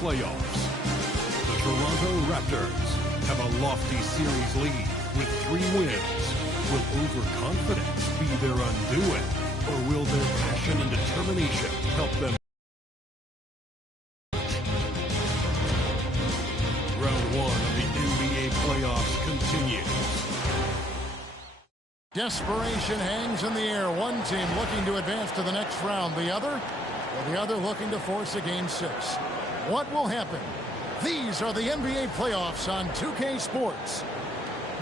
playoffs. The Toronto Raptors have a lofty series lead with 3 wins. Will overconfidence be their undoing, or will their passion and determination help them? Round 1 of the NBA playoffs continues. Desperation hangs in the air. One team looking to advance to the next round. The other looking to force a game 6. What will happen? These are the NBA playoffs on 2K Sports.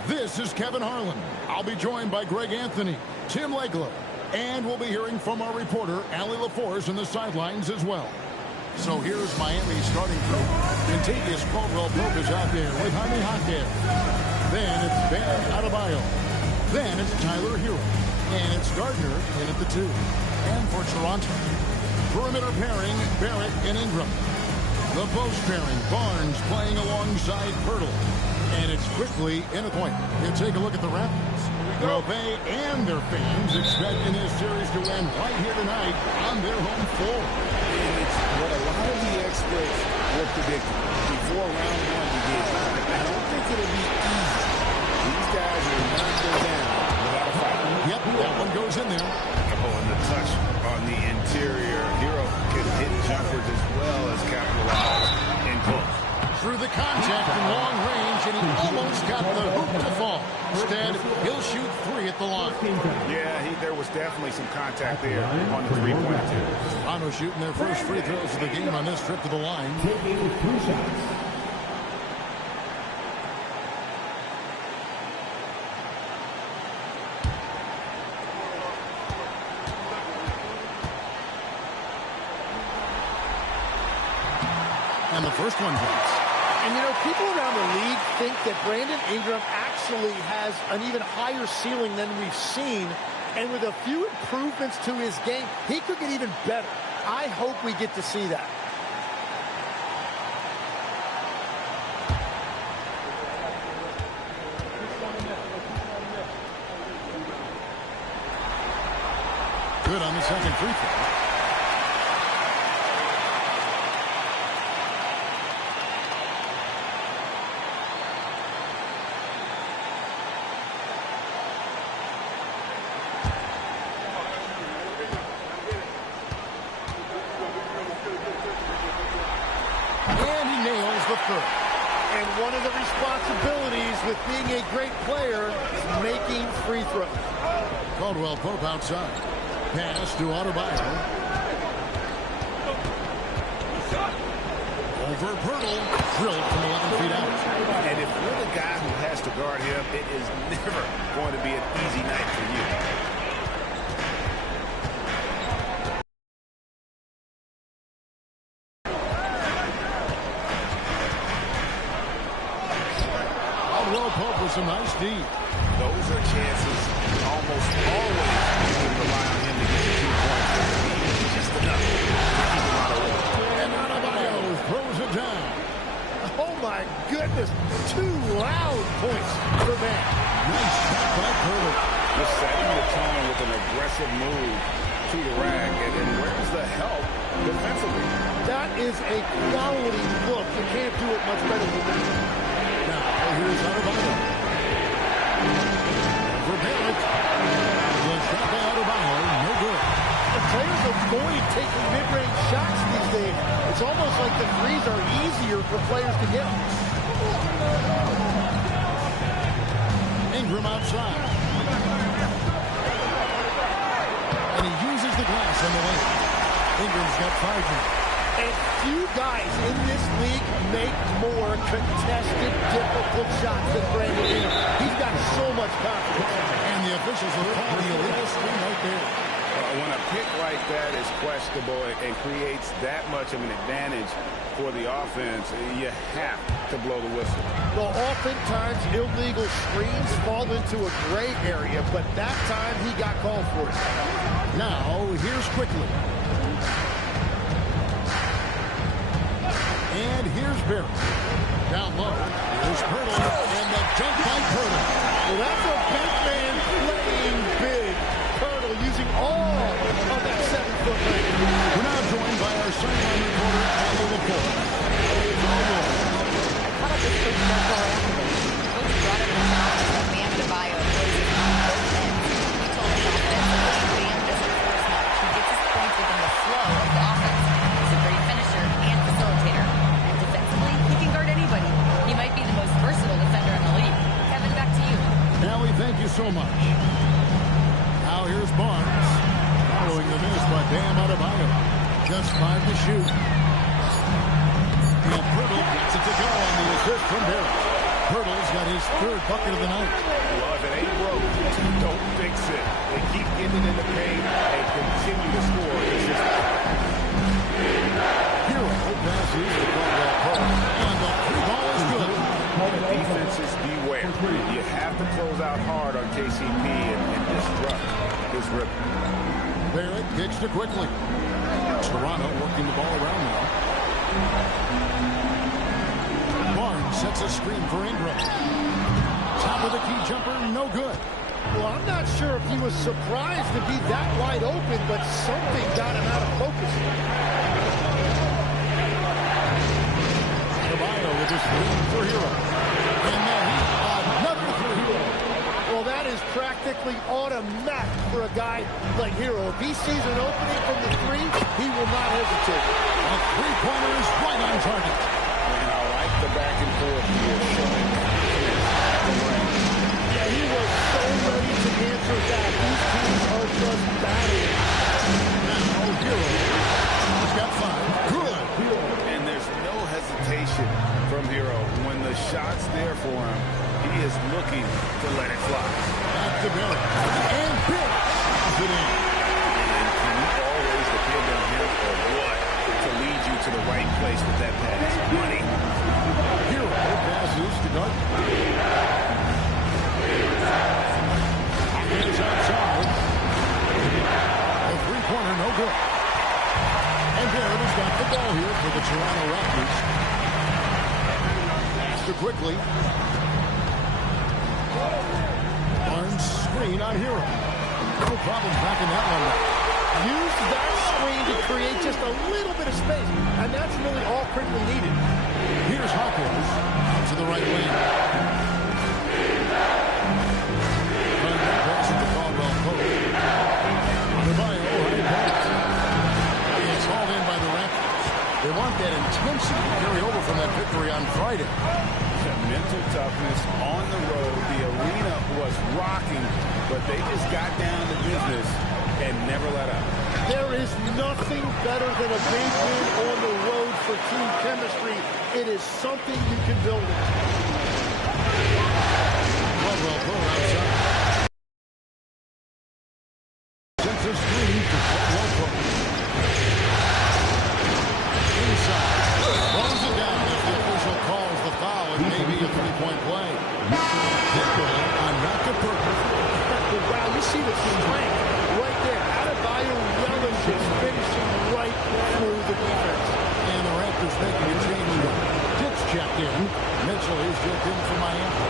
This is Kevin Harlan. I'll be joined by Greg Anthony, Tim Legler, and we'll be hearing from our reporter, Allie LaForce, in the sidelines as well. So here's Miami starting group. Contagious Caldwell-Pope is out there with Jaime Jaquez. Then it's Ben Adebayo. Then it's Tyler Hero. And it's Gardner in at the 2. And for Toronto, perimeter pairing, Barrett and Ingram. The post pairing, Barnes playing alongside Pirtle. And it's quickly in a point. You take a look at the Raptors. Well, they and their fans expecting this series to end right here tonight on their home floor. It's what a lot of the experts were predicting before round 1 begins. I don't think it'll be easy. These guys will not go down without a fight. Yep, that one goes in there. Oh, and the touch on the interior. Hero can hit jumpers as well as capitalize in close. Through the contact from long range, and he almost got the hoop to fall. Instead, he'll shoot 3 at the line. Yeah, there was definitely some contact there on the three-point attempt. Toronto shooting their first free throws of the game on this trip to the line. And the first one drops. And, you know, people around the league think that Brandon Ingram actually has an even higher ceiling than we've seen. And with a few improvements to his game, he could get even better. I hope we get to see that. Good on the second free throw. And one of the responsibilities with being a great player is making free throws. Caldwell-Pope outside. Pass to Adebayo. Over Pirtle. Drilled from 11 feet out. And if you're the guy who has to guard him, it is never going to be an easy night for you. Pope with some nice D. Those are chances almost always you can rely on him to get the 2 points. Just enough to keep him out of order. And Adebayo throws it down. Oh my goodness, 2 loud points for that. Nice shot by Pirtle. Just setting the tone with an aggressive move to the rack. And where's the help defensively? That is a quality look. You can't do it much better than that. Now, here's Adebayo. For Barrett. The shot by Adebayo, no good. The players are avoiding taking mid-range shots these days. It's almost like the threes are easier for players to get. Ingram outside. And he uses the glass on the lane. Ingram's got 5 now. And few guys in this league make more contested, difficult shots than Brandon Ingram. He's got so much confidence. And the officials will call the illegal screen right there. When a pick like that is questionable and creates that much of an advantage for the offense, you have to blow the whistle. Well, oftentimes illegal screens fall into a gray area, but that time he got called for it. Now, here's Quickly. And here's Barrett. Down low. Here's Pirtle. And the jump by Pirtle. Well, that's a big man playing big. Pirtle using all of that 7-foot range. We're now joined by our sideline reporter, Allie LaForce. Howie, thank you so much. Now here's Barnes. Following the miss by Bam Adebayo. Just 5 to shoot. And Pirtle gets it to go on the assist from Barrett. Pirtle's got his 3rd bucket of the night. Well, if it ain't broke, don't fix it. They keep getting in the paint and continue to score consistently. Hero passes to Caldwell Pope. And the 3-ball is good. Defenses beware. You have to close out hard on KCP and disrupt his rhythm. Barrett kicks to quickly. Toronto working the ball around now. Barnes sets a screen for Ingram. Top of the key jumper, no good. Well, I'm not sure if he was surprised to be that wide open, but something got him out of focus. Adebayo with his screen for Hero. And then another for Hero. Well, that is practically automatic for a guy like Hero. If he sees an opening from the 3, he will not hesitate. A 3-pointer is right on target. And I like the back and forth here. Yeah, he was so ready to answer that. These teams are just battling. Now Hero has got 5. Good. And there's no hesitation from Hero. When the shot's there for him, he is looking to let it fly. Back to Barrett. And Barrett is it in. And can you always depend on him or what to lead you to the right place with that pass? Money. Hero passes to Gardner. It is outside. A 3-pointer, no good. And Barrett has got the ball here for the Toronto Raptors. Pass to quickly. Barnes screen on Hero. No problem backing that one up. Use that screen to create just a little bit of space, and that's really all quickly needed. Here's Hawkins to the right wing. Pass it to Caldwell Pope. Adebayo, high post. It's hauled in by the Raptors. They want that intensity to carry over from that victory on Friday. Mental toughness on the road. The arena was rocking, but they just got down to business and never let up. There is nothing better than a big win on the road for team chemistry. It is something you can build it. Caldwell Pope outside. Sets a screen for Caldwell Pope. Inside. Throws it down as the official calls the foul. It may be a 3-point play. On back to Purple. Wow, you see the strength right there. Adebayo relishes finishing right through the defense. And the Raptors making a change. Dick's checked in. Mitchell is checked in for Miami.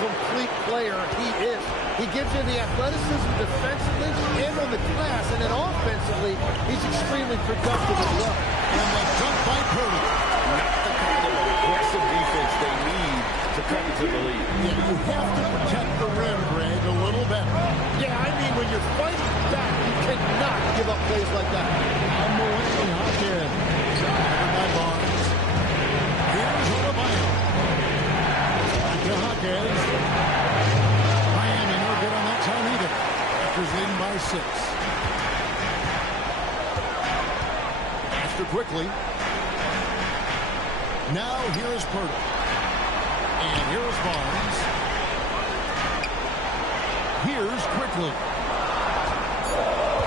Complete player he is. He gives you the athleticism defensively and on the glass, and then offensively, he's extremely productive as well. And the dunk by Purdy. Not the kind of aggressive defense they need to come to the lead. Yeah, you have to protect the rim, Greg, a little better. Yeah, I mean, when you're fighting back, you cannot give up plays like that. On the way, Hawkins. By Barnes. Here's Adebayo. Back to Hawkins. Miami no good on that time either. Raptors leading by 6. After quickly. Now here is Pirtle. And here is Barnes. Here's quickly.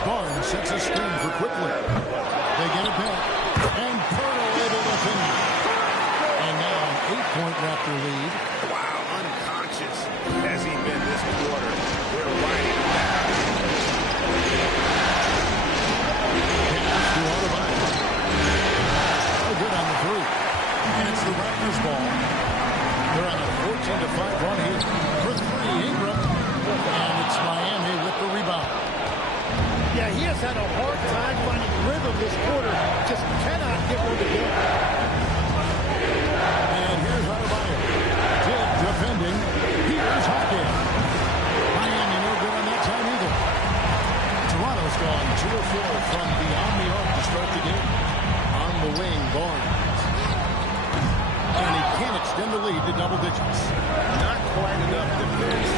Barnes sets a screen for quickly. They get it back. And Pirtle able to finish. And now an 8-point Raptor lead. Wow, unconscious has he been this quarter. They're riding him back. Pass to Adebayo. No good on the 3. And it's the Raptors ball. They're on a 14-5 run here. For 3, Ingram. And it's Miami with the rebound. Yeah, he has had a hard time finding rhythm this quarter. Just cannot get one to go. And here's Adebayo. Dick defending. Here's Hawkins. Miami no good on that time either. Adebayo's gone 2 of 4 from beyond the arc to start the game. On the wing, Barnes. And he can't extend the lead to double digits. Not quite enough defense.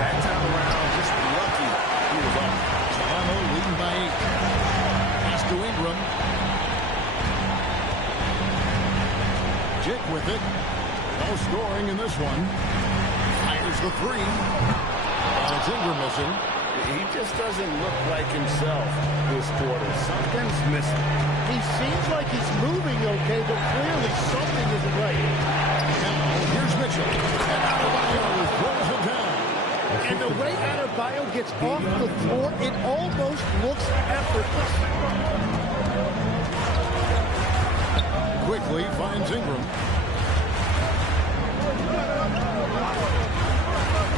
That time around, just lucky he was off. Toronto leading by 8. Pass to Ingram. Jick with it. No scoring in this one. Fires the 3. It's Ingram missing. He just doesn't look like himself this quarter. Something's missing. He seems like he's moving okay, but clearly something isn't right. Now, here's Mitchell. And Adebayo throws it down. And the way Adebayo gets off the floor, it almost looks effortless. Quickly finds Ingram.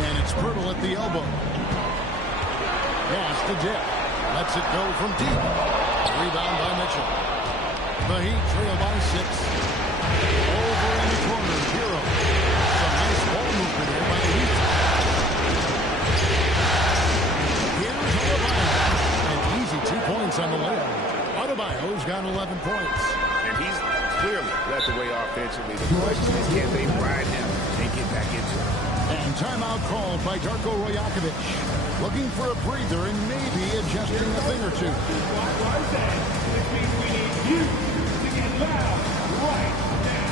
And it's Pirtle at the elbow. Pass to Jeff. Lets it go from deep. Rebound by Mitchell. The Heat trail by 6. Over in the corner, Hero. Some nice ball movement here by the Heat. Here's Adebayo. An easy 2 points on the layup. Adebayo's got 11 points. And he's clearly led the way offensively. The question is, can they ride him and get back into it? And timeout called by Darko Rajakovic. Looking for a breather and maybe adjusting a thing or two. Which means we need you to get loud right now.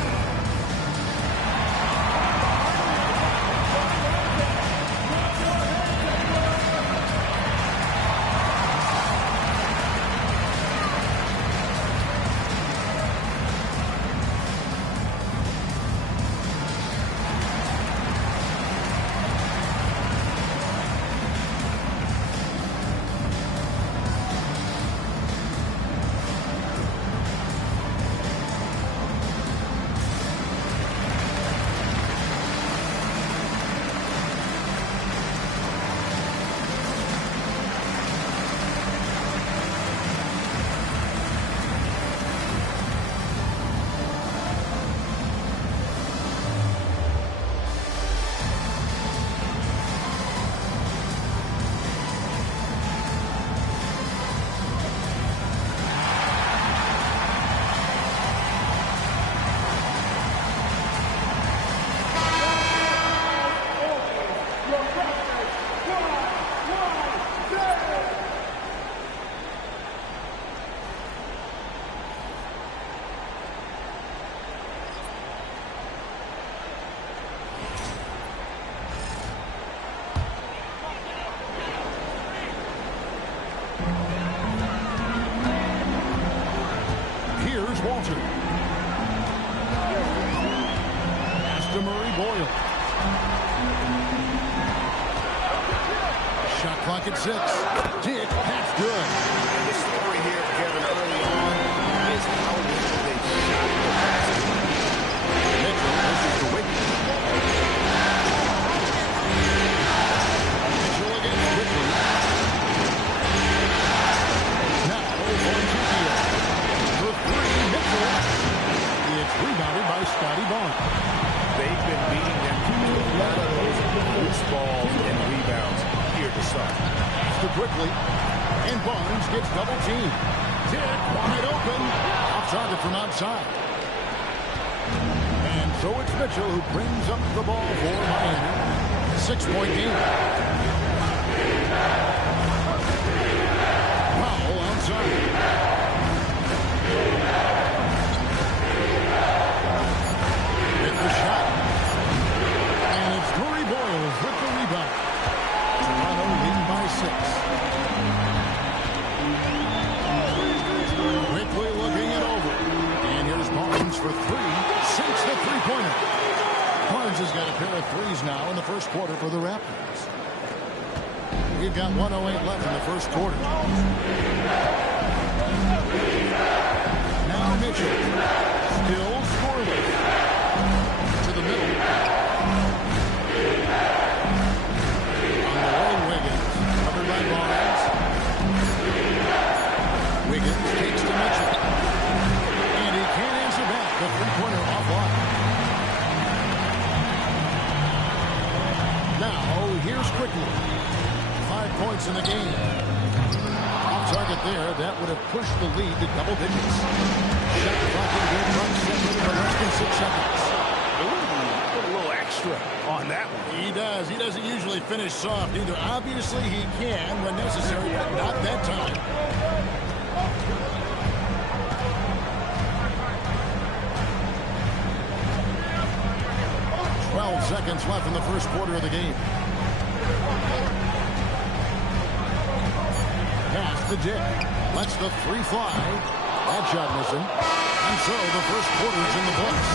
Walter. Pass to Murray Boyle. Shot clock at 6. Dick, that's good. The story here, Kevin, early on is how well they shot the basket. Mitchell pushes to Wiggins. Mitchell against Wiggins. Now, Fontecchio. For 3, Mitchell. It's rebounded by Scotty Barnes. They've been beating them to a lot of those loose balls and rebounds here to start. To quickly. And Barnes gets double teamed. Dick wide open. Off target from outside. And so it's Mitchell who brings up the ball for Miami. 6-point game. Foul outside. With the shot. And it's Murray Boyles with the rebound. Toronto leading by 6. Quickly looking it over. And here's Barnes for 3. Sinks the three-pointer. Barnes has got a pair of threes now in the first quarter for the Raptors. We've got 1:08 left in the first quarter. Now Mitchell. Still scoreless. To the middle. On the way, Wiggins. Covered by Barnes. Wiggins takes to Mitchell. And he can't answer back. The three-pointer offline. Now, here's Quickly. 5 points in the game. Off there, that would have pushed the lead to double digits. Shot clock in game clock separated for less than 6 seconds. Put a little extra on that one. He does. He doesn't usually finish soft either. Obviously, he can when necessary, but not that time. Seconds left in the first quarter of the game. Pass to Dick. Lets the three fly. That shot missing. And so the first quarter's in the books.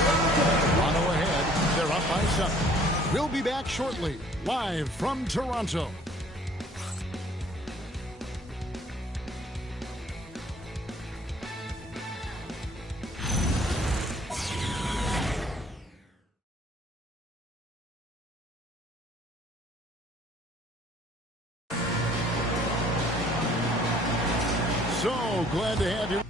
Toronto ahead. They're up by 7. We'll be back shortly, live from Toronto. So glad to have you.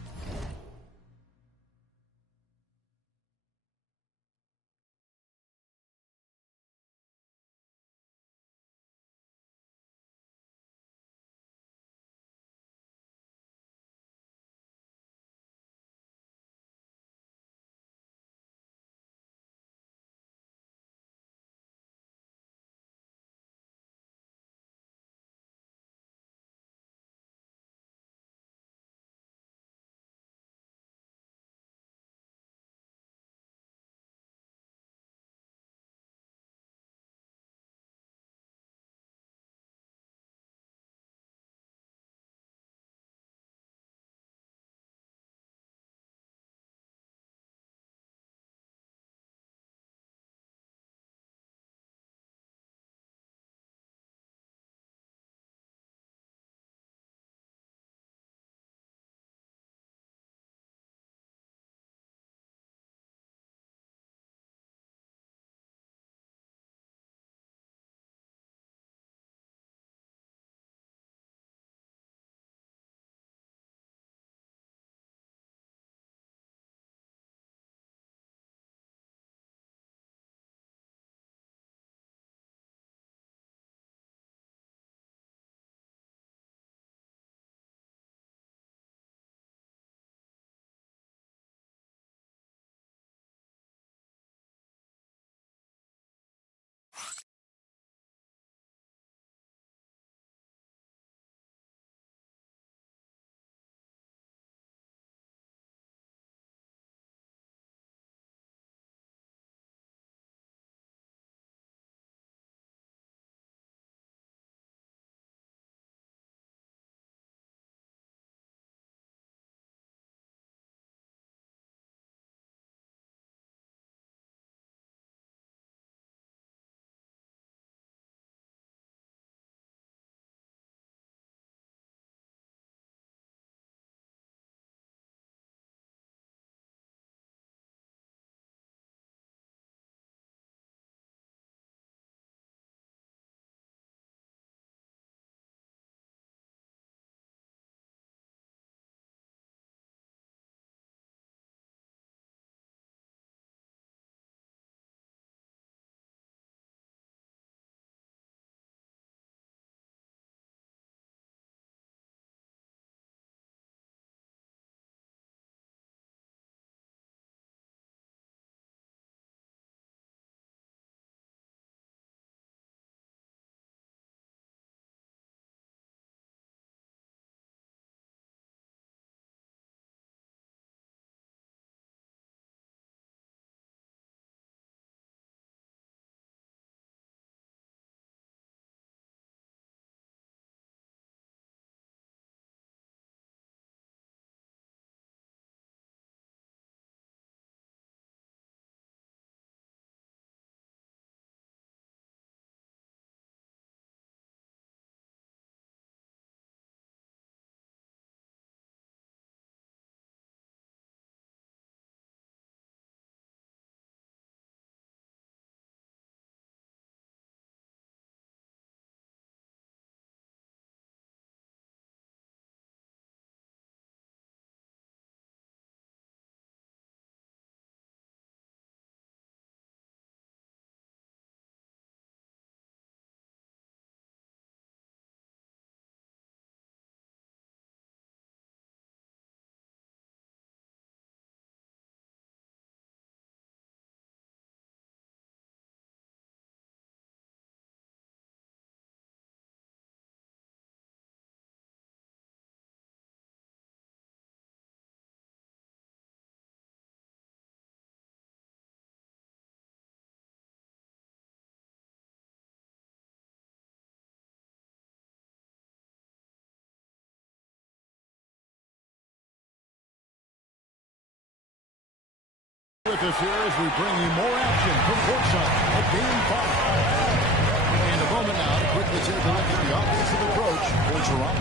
With us here as we bring you more action from courtside at Game 5. In a moment now, to quickly take a look at the offensive approach for Toronto.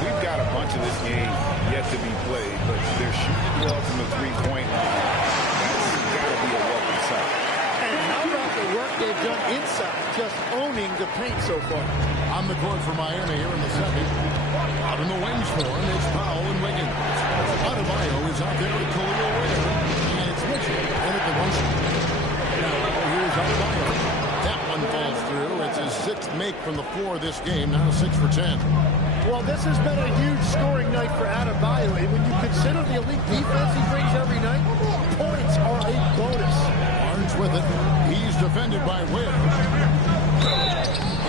We've got a bunch of this game yet to be played, but they're shooting well from the three-point line. That's got to be a welcome sight. And how about the work they've done inside, just owning the paint so far? On the court for Miami here in the second. Out in the wings for him, it's Powell and Wiggins. Adebayo is out there with Khalil Ware. And it's Mitchell in at the one side. Now, here's Adebayo. That one falls through. It's his sixth make from the floor this game, now 6 for 10. Well, this has been a huge scoring night for Adebayo. And when you consider the elite defense he brings every night, points are a bonus. Barnes with it. He's defended by Ware.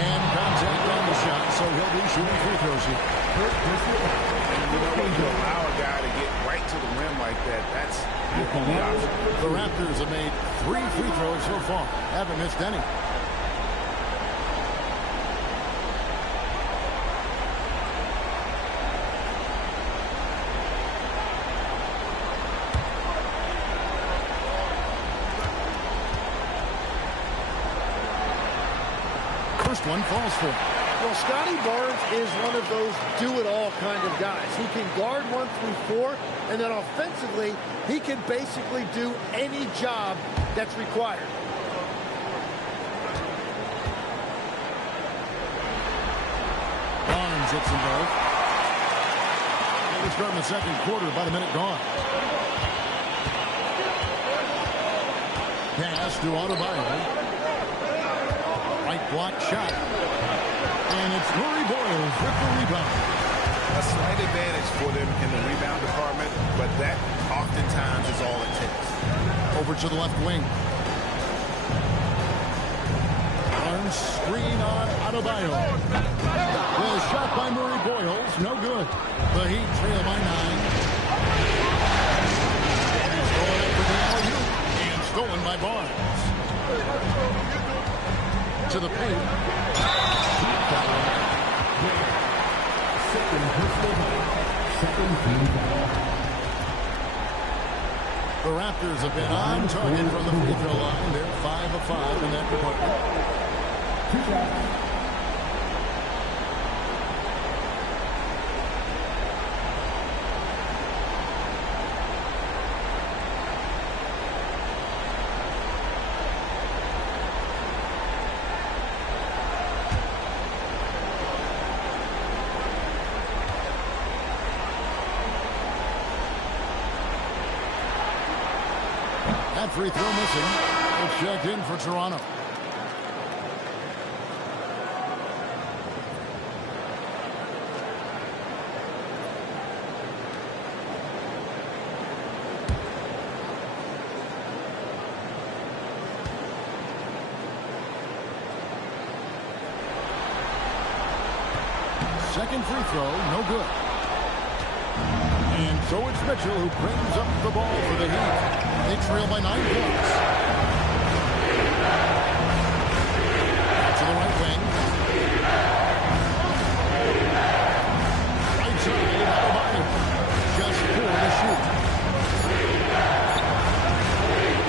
And contact on the shot, so he'll be shooting free throws here. And you know, when you allow a guy to get right to the rim like that, that's your only option. The Raptors have made 3 free throws so far. Haven't missed any. First one falls for him. Well, Scotty Barnes is one of those do-it-all kind of guys. He can guard 1 through 4, and then offensively, he can basically do any job that's required. Barnes hits them both. And we're starting the second quarter, about a minute gone. Pass to Adebayo. Right block shot. And it's Murray Boyles with the rebound. A slight advantage for them in the rebound department, but that oftentimes is all it takes. Over to the left wing. Barnes screen on Adebayo. The shot by Murray Boyles, no good. The Heat trail by 9. And he's going up for the alley-oop. And stolen by Barnes. To the paint. The Raptors have been on target from the free throw line. They're 5 of 5 in that department. That free throw missing. It's checked in for Toronto. Second free throw, no good. And so it's Mitchell who brings up the ball for the Heat. They trail by 9 points. To the right wing. Right side, Adebayo. Just 4 to shoot.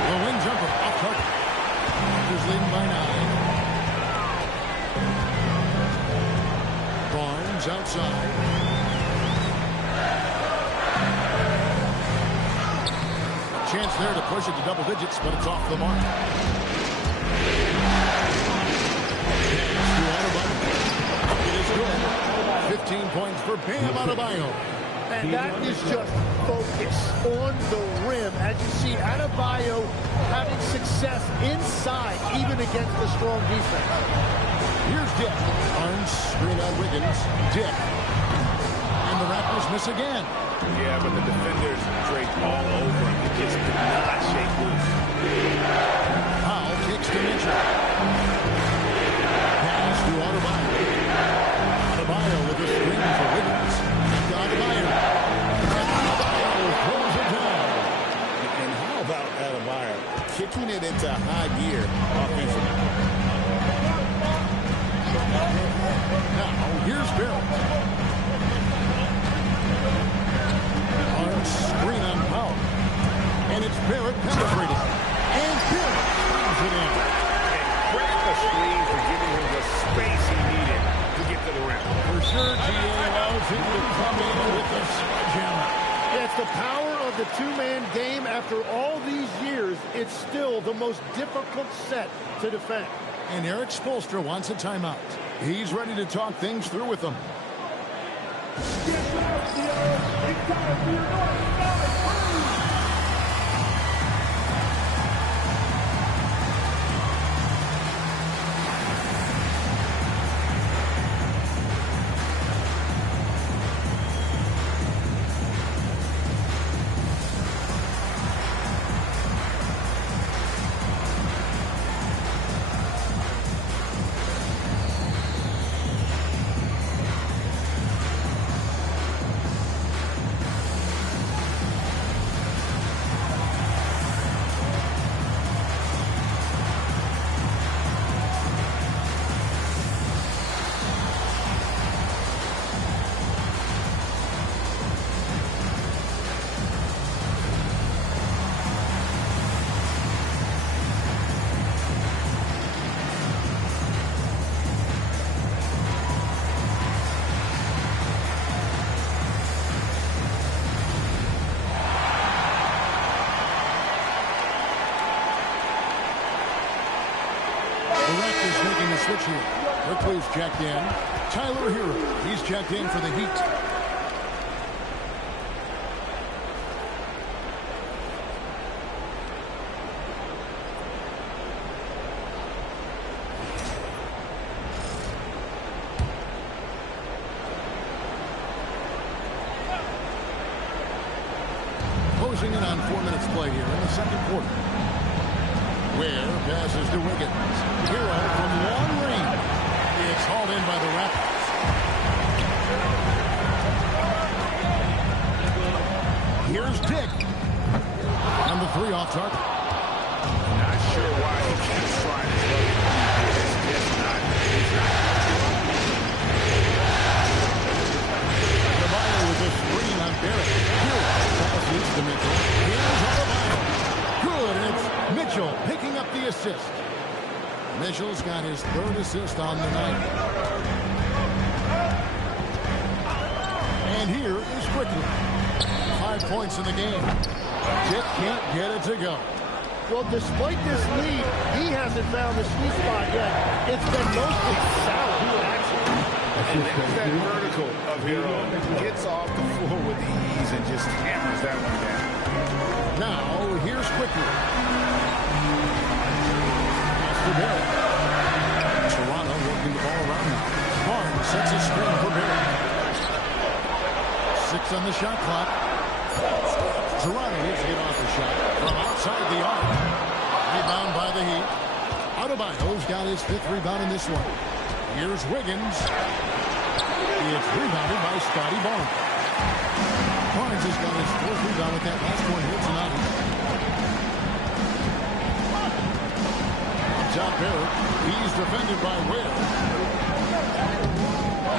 The wing jumper off target. Raptors leading by 9. Barnes outside. Chance there to push it to double digits, but it's off the mark. It is good. 15 points for Bam Adebayo. And that is just focus on the rim. As you see, Adebayo having success inside, even against the strong defense. Here's Dick. Barnes, screen on Wiggins. Dick. And the Raptors miss again. Yeah, but the defenders draped all over him. He just could not shake loose. Powell kicks to Mitchell. Pass to Adebayo. Adebayo with a screen for Wiggins. To Adebayo. And Adebayo throws it down. And how about Adebayo kicking it into high gear offensively? Now, here's Barrett. Screen on Powell. And it's Barrett penetrating. come in with the sledgehammer. It's the power of the two-man game. After all these years, it's still the most difficult set to defend. And Eric Spoelstra wants a timeout. He's ready to talk things through with them. Get loud, Sierra. It's time for your North-South crew. Switch here. Quickly's checked in. Tyler Hero. He's checked in for the Heat. Closing in on 4 minutes play here in the second quarter. Ware passes to Wiggins. Hero from long range. It's hauled in by the Raptors. Here's Dick. And the three off target. Not sure why he keeps trying to look. It's just not. Adebayo with a screen on Barrett. Hero passes to Mitchell. Here's Adebayo. Good, and it's Mitchell picking up the assist. Mitchell's got his third assist on the night. And here is Quickly. 5 points in the game. Dick can't get it to go. Well, despite this lead, he hasn't found the sweet spot yet. It's been mostly solid action. And there's that vertical of Hero. Gets off the floor with ease and just hammers that one down. Now, here's Quickly. Barrett. Toronto working the ball around now. Barnes sets a screen for Barrett. 6 on the shot clock. Toronto needs to get off the shot from outside the arc. Rebound by the Heat. Adebayo's got his 5th rebound in this one. Here's Wiggins. It's rebounded by Scotty Barnes. Barnes has got his 4th rebound with that last one here tonight. Top Barrett. He's defended by Ware.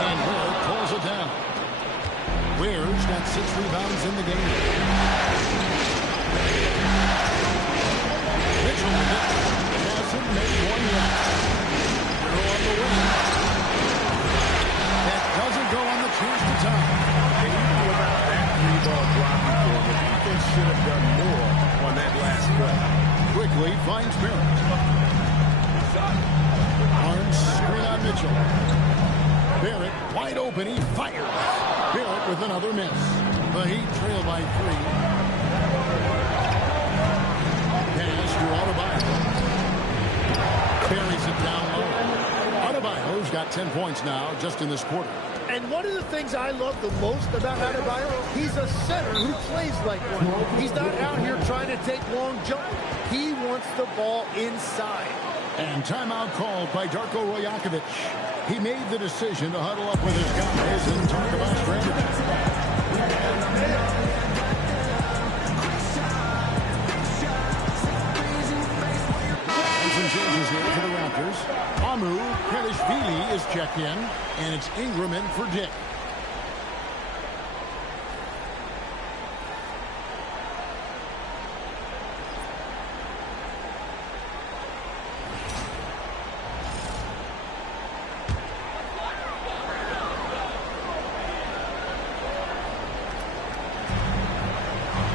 And Ware pulls it down. Ware's got 6 rebounds in the game. Mitchell with it. Hasn't made one yet. Hero on the wing. That doesn't go on the chance to tie. Without that 3-ball drop before, the defense should have done more on that last play. Quickly finds Barrett. Barnes screen on Mitchell. Barrett wide open. He fires. Barrett with another miss. The Heat trail by 3. Pass to Adebayo. Buries it down low. Adebayo's got 10 points now just in this quarter. And one of the things I love the most about Adebayo, he's a center who plays like one. He's not out here trying to take long jumps. He wants the ball inside. And timeout called by Darko Rajakovic. He made the decision to huddle up with his guys and talk about strategy. And some changes here for the Raptors. Amu Kelishvili is checked in, and it's Ingram in for Dick.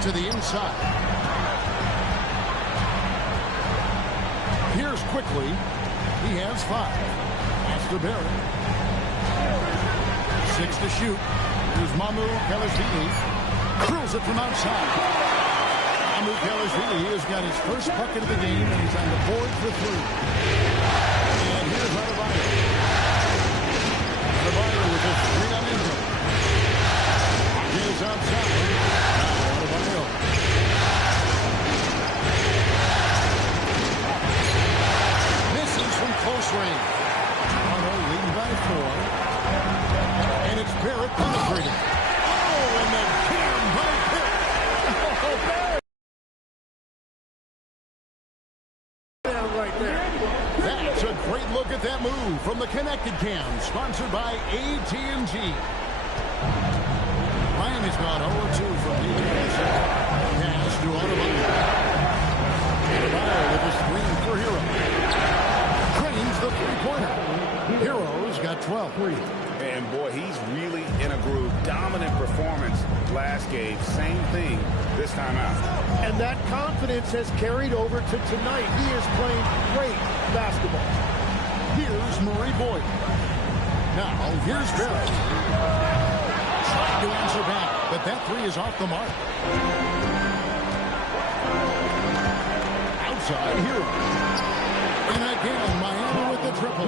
To the inside. Here's quickly. He has 5. Pass to Barrett. 6 to shoot. Here's Mamu Kelashvili. Drills it from outside. Mamu Kelashvili has got his first bucket of the game, and he's on the board for 3. And here's Adebayo. Adebayo with a 3 on Ingram. Here's outside. Now Adebayo. Misses from close range. Toronto leading by 4. And it's Barrett penetrating. Oh, and the jam by Barrett. Oh, Barrett. Down right there. That's a great look at that move from the Connected Cam, sponsored by AT&T. Miami's gone 0-2 from deep in the second. Pass to Adebayo. Adebayo with a screen for Hero. Drains the three-pointer. Hero's got 12. And boy, he's really in a groove. Dominant performance last game. Same thing this time out. And that confidence has carried over to tonight. He is playing great basketball. Here's Murray Boyd. Now, here's Barrett. Trying to answer back, but that 3 is off the mark. Outside Hero. And again, Miami with the triple.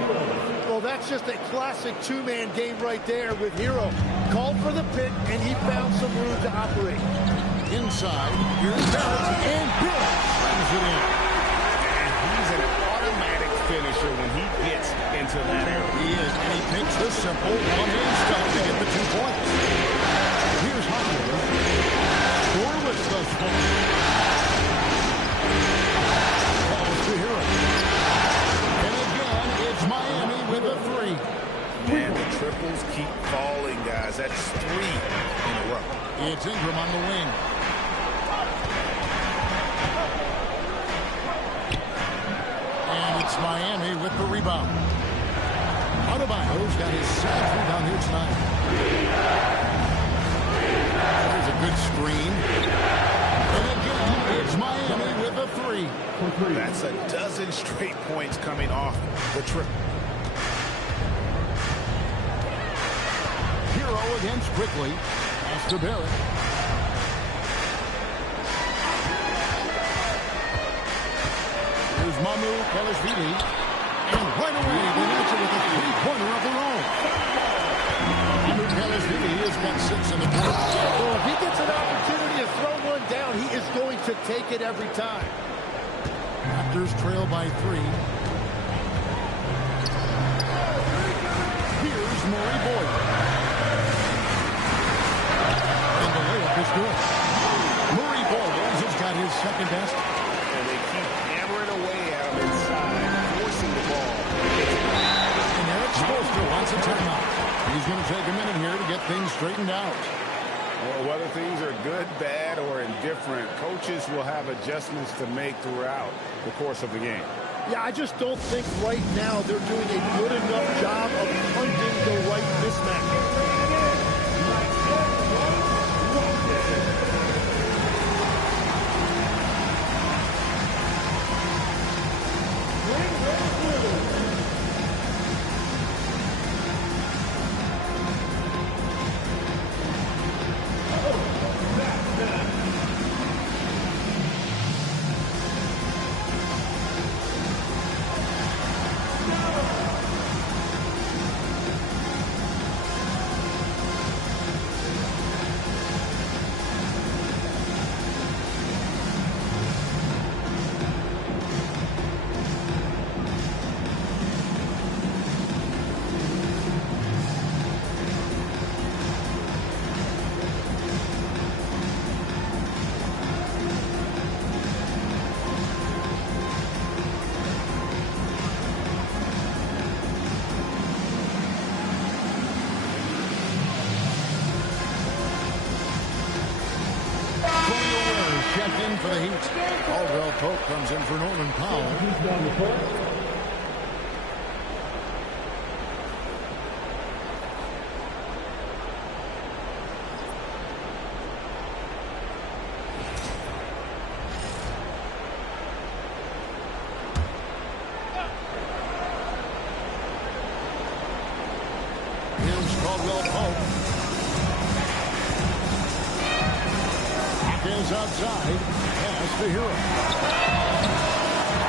Well, that's just a classic two-man game right there with Hero. Called for the pick, and he found some room to operate. Inside, here's Barrett, and Barrett slams it in. And he's an automatic finisher when he gets into that area. He is, and he takes the simple one-hand stuff to get the 2 points. Here's Hunter. Scoreless thus far. Balls to Hero. And again, it's Miami with a 3. And the triples keep falling, guys. That's 3 in a row. It's Ingram on the wing. And it's Miami with the rebound. Adebayo's got his 7th rebound here tonight. There's a good screen. And again, it's Miami with a 3. That's a dozen straight points coming off the triple. Hero against quickly. Pass to Barrett. Here's Mamu Kelashvili. And right away, they answer with a 3-pointer of their own. Mamu Kelashvili has got 6 in the quarter. Well, if he gets an opportunity to throw one down, he is going to take it every time. Raptors trail by 3. Here's Murray Boyd. And the layup is good. Murray Boyd has got his second best. And they keep hammering away at him inside, forcing the ball. And Eric Spoelstra wants a timeout. He's going to take a minute here to get things straightened out. Well, whether things are good, bad, or indifferent, coaches will have adjustments to make throughout the course of the game. Yeah, I just don't think right now they're doing a good enough job of hunting the right mismatch. Checked in for the Heat. Caldwell Pope comes in for Norman Powell. will poke. Is outside. Pass to Hero.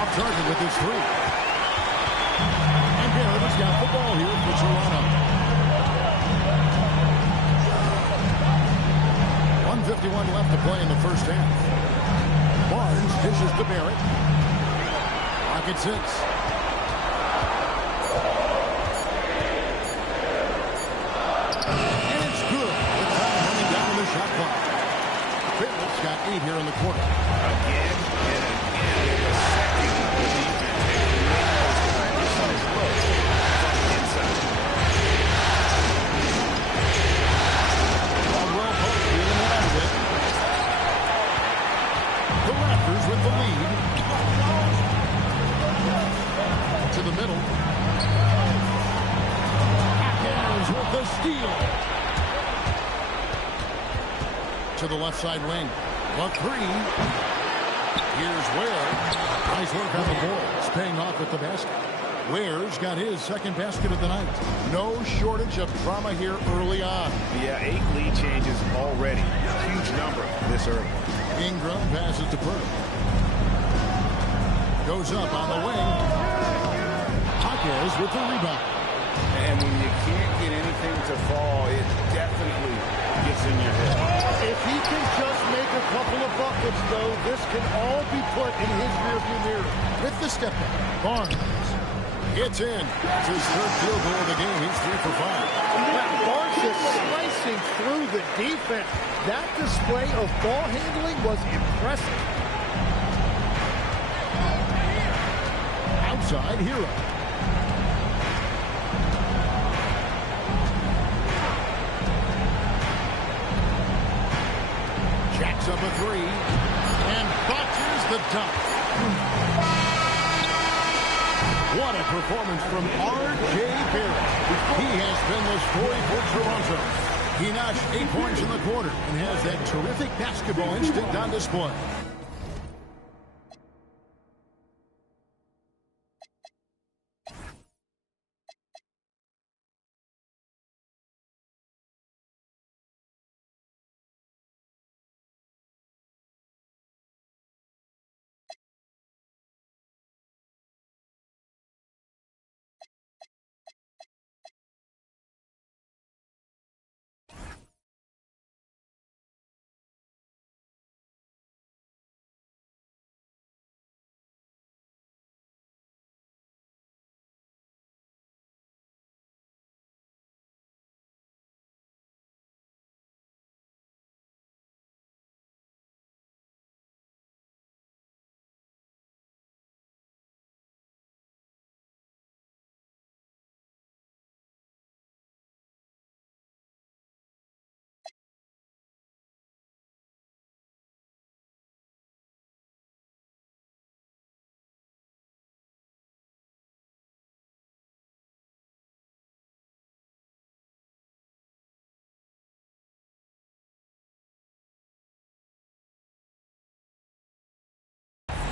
Off target with his three. And Garrett has got the ball here for Toronto. 1:51 left to play in the first half. Barnes dishes to Barrett. Rocket 6. And it's good. The time running down to the shot clock. Barrett's got 8 here in the quarter. Again and again, in the second, the defense has made those kind of size looks from the inside. Well, Pope feeling out of it. The Raptors with the lead. To the middle. Hackers with the steal. To the left side wing. The three. Here's Ware. Nice work on the boards. Paying off with the basket. Ware's got his second basket of the night. No shortage of drama here early on. Yeah, 8 lead changes already. Huge number this early. Ingram passes to Burke. Goes up on the wing. Hawkins with the rebound. And when you can't get anything to fall, it definitely gets in your head. If he can just make a couple of buckets, though, this can all be put in his rearview mirror. With the step back, Barnes. It's in. It's his third field goal of the game. He's 3 for 5. Barnes just slicing through the defense. That display of ball handling was impressive. Outside, Hero. Jacks up a three. And botches the dunk. What a performance from R.J. Barrett. He has been the story for Toronto. He notched 8 points in the quarter and has that terrific basketball instinct on display.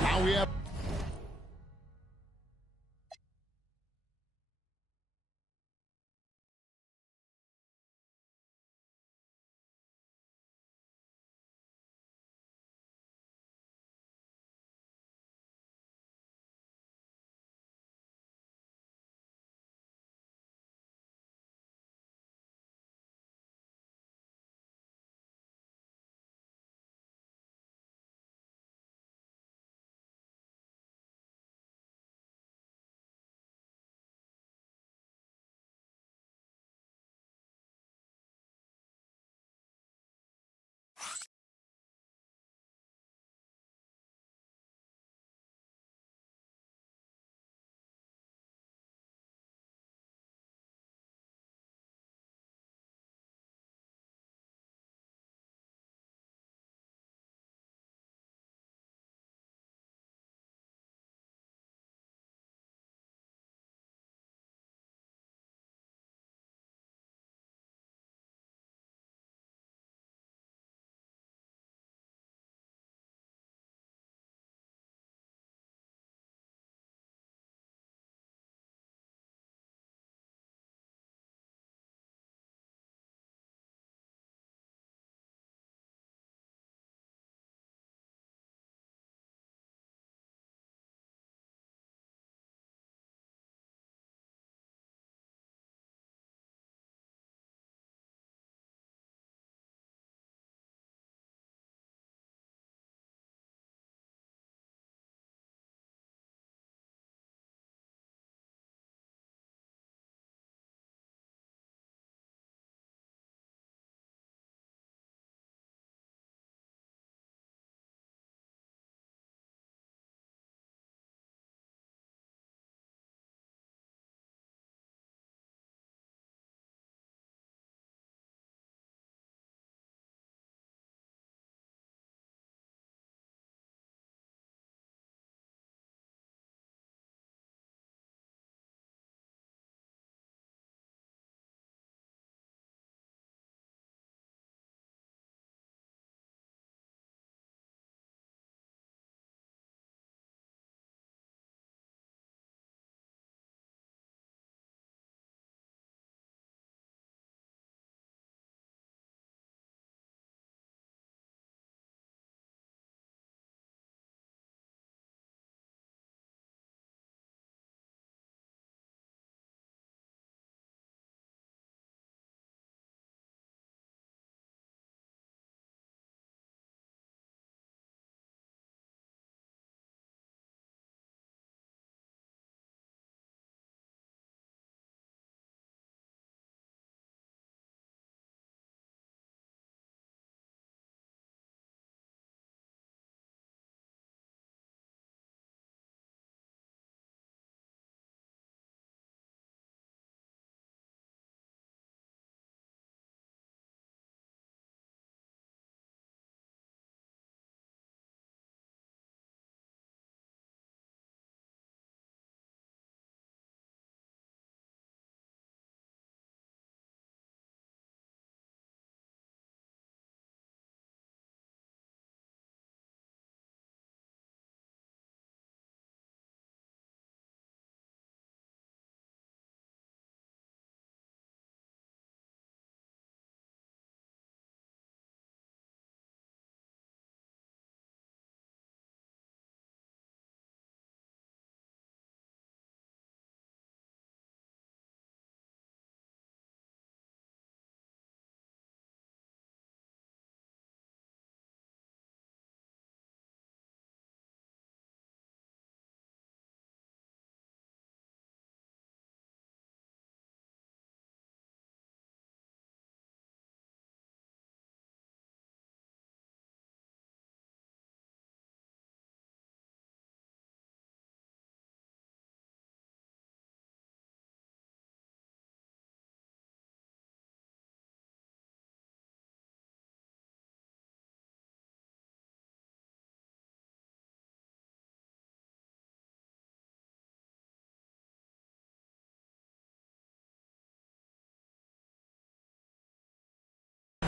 Now we have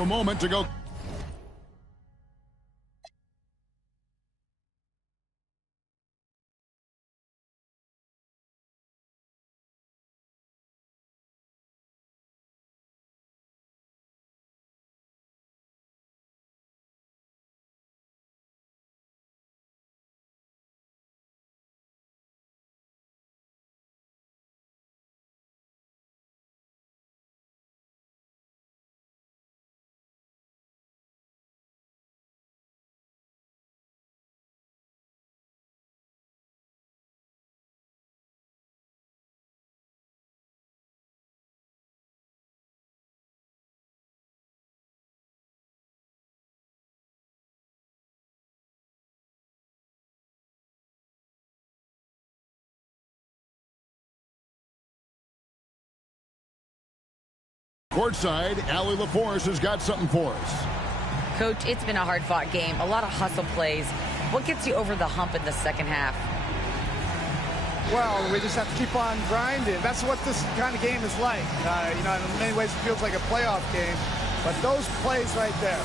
a moment to go. Courtside, Allie LaForce has got something for us. Coach, it's been a hard-fought game. A lot of hustle plays. What gets you over the hump in the second half? Well, we just have to keep on grinding. That's what this kind of game is like. In many ways it feels like a playoff game. But those plays right there,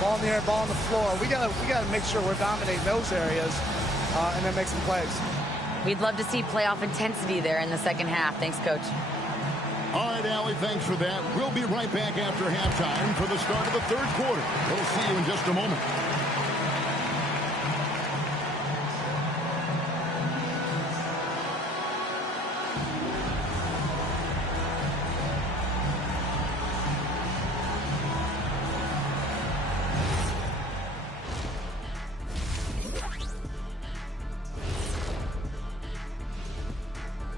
ball in the air, ball on the floor, we gotta make sure we're dominating those areas and then make some plays. We'd love to see playoff intensity there in the second half. Thanks, Coach. All right, Allie, thanks for that. We'll be right back after halftime for the start of the third quarter. We'll see you in just a moment.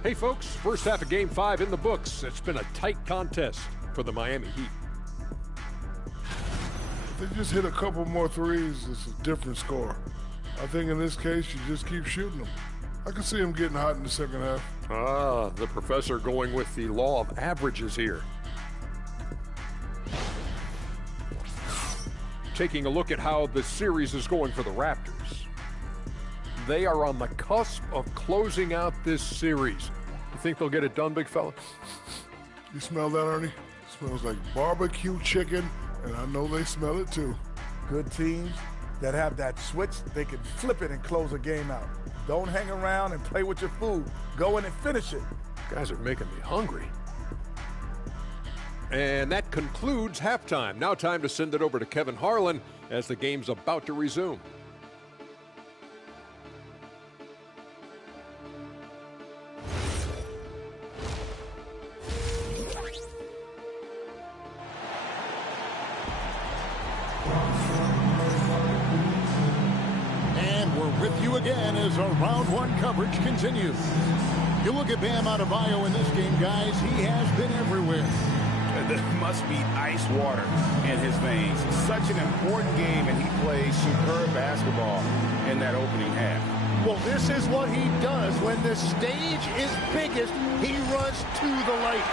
Hey folks, first half of Game 5 in the books. It's been a tight contest for the Miami Heat. If they just hit a couple more threes, it's a different score. I think in this case, you just keep shooting them. I can see them getting hot in the second half. Ah, the professor going with the law of averages here. Taking a look at how the series is going for the Raptors. They are on the cusp of closing out this series. You think they'll get it done, big fella? You smell that, Ernie? It smells like barbecue chicken, and I know they smell it too. Good teams that have that switch, they can flip it and close a game out. Don't hang around and play with your food. Go in and finish it. You guys are making me hungry. And that concludes halftime. Now time to send it over to Kevin Harlan as the game's about to resume. With you again as our round one coverage continues. You look at Bam Adebayo in this game, guys. He has been everywhere. There must be ice water in his veins. Such an important game, and he plays superb basketball in that opening half. Well, this is what he does. When the stage is biggest, he runs to the light.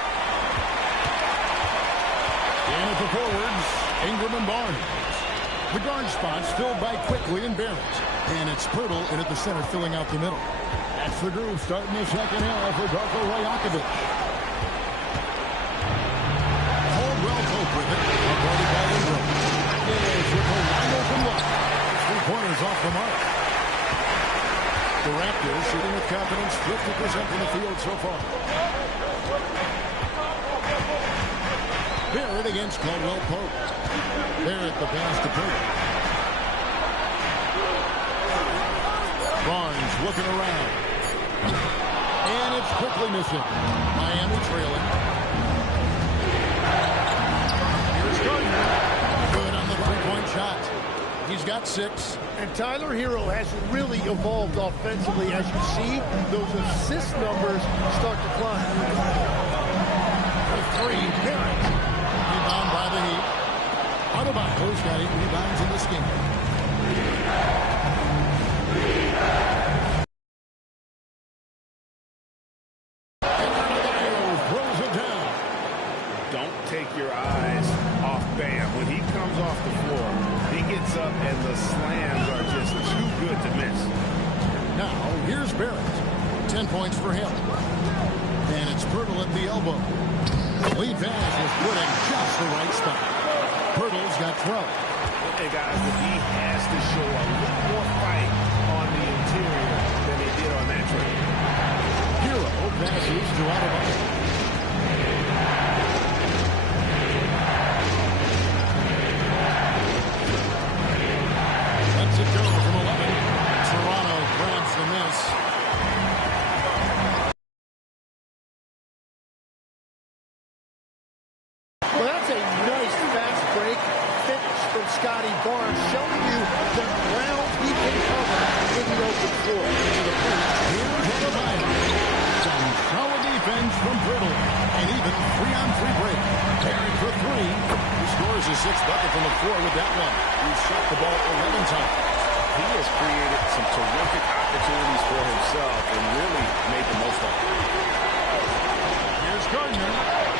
And at the forwards, Ingram and Barnes. The guard spots filled by Quickly and Barrett. And it's Pirtle in at the center, filling out the middle. That's the group starting the second half for Darko Rajakovic. Caldwell Pope with it. Guarded by Ingram. Is with a wide open look. 3 pointers off the mark. The Raptors shooting with confidence, 50% from the field so far. Barrett against Caldwell Pope. Barrett the pass to Pirtle. Barnes looking around. And it's quickly missing. Miami trailing. Here's Gardner. Good on the three-point shot. He's got 6. And Tyler Hero has really evolved offensively. As you see, those assist numbers start to climb. For 3, Barrett. Rebound by the Heat. Adebayo's got 8 rebounds in this game. Take your eyes off Bam. When he comes off the floor, he gets up and the slams are just too good to miss. Now, here's Barrett. 10 points for him. And it's Pirtle at the elbow. Lead pass was put in just the right spot. Hurdle's got 12. Okay, guys, the D has to show a little more fight on the interior than they did on that trade. Hero passes to Adebayo. Lets it go from 11. Toronto grabs the miss. Well, that's a nice fast break finish from Scotty Barnes, showing you the ground he can cover in the open floor. To the point. Here's Adebayo. Some solid defense from Brittle. And even 3-on-3 break. Parried for 3. He scores his 6th bucket from the floor with that one. He's shot the ball 11 times. He has created some terrific opportunities for himself and really made the most of it. Here's Gardner.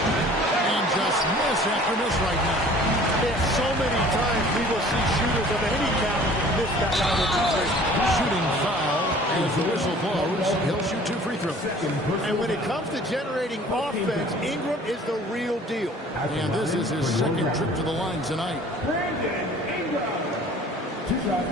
And just miss after miss right now. And so many times we will see shooters of any caliber miss that line of three. Shooting foul. As the whistle blows, he'll shoot 2 free throws. And when it comes to generating offense, Ingram is the real deal. And this is his 2nd trip to the line tonight. Brandon Ingram. 2 shots.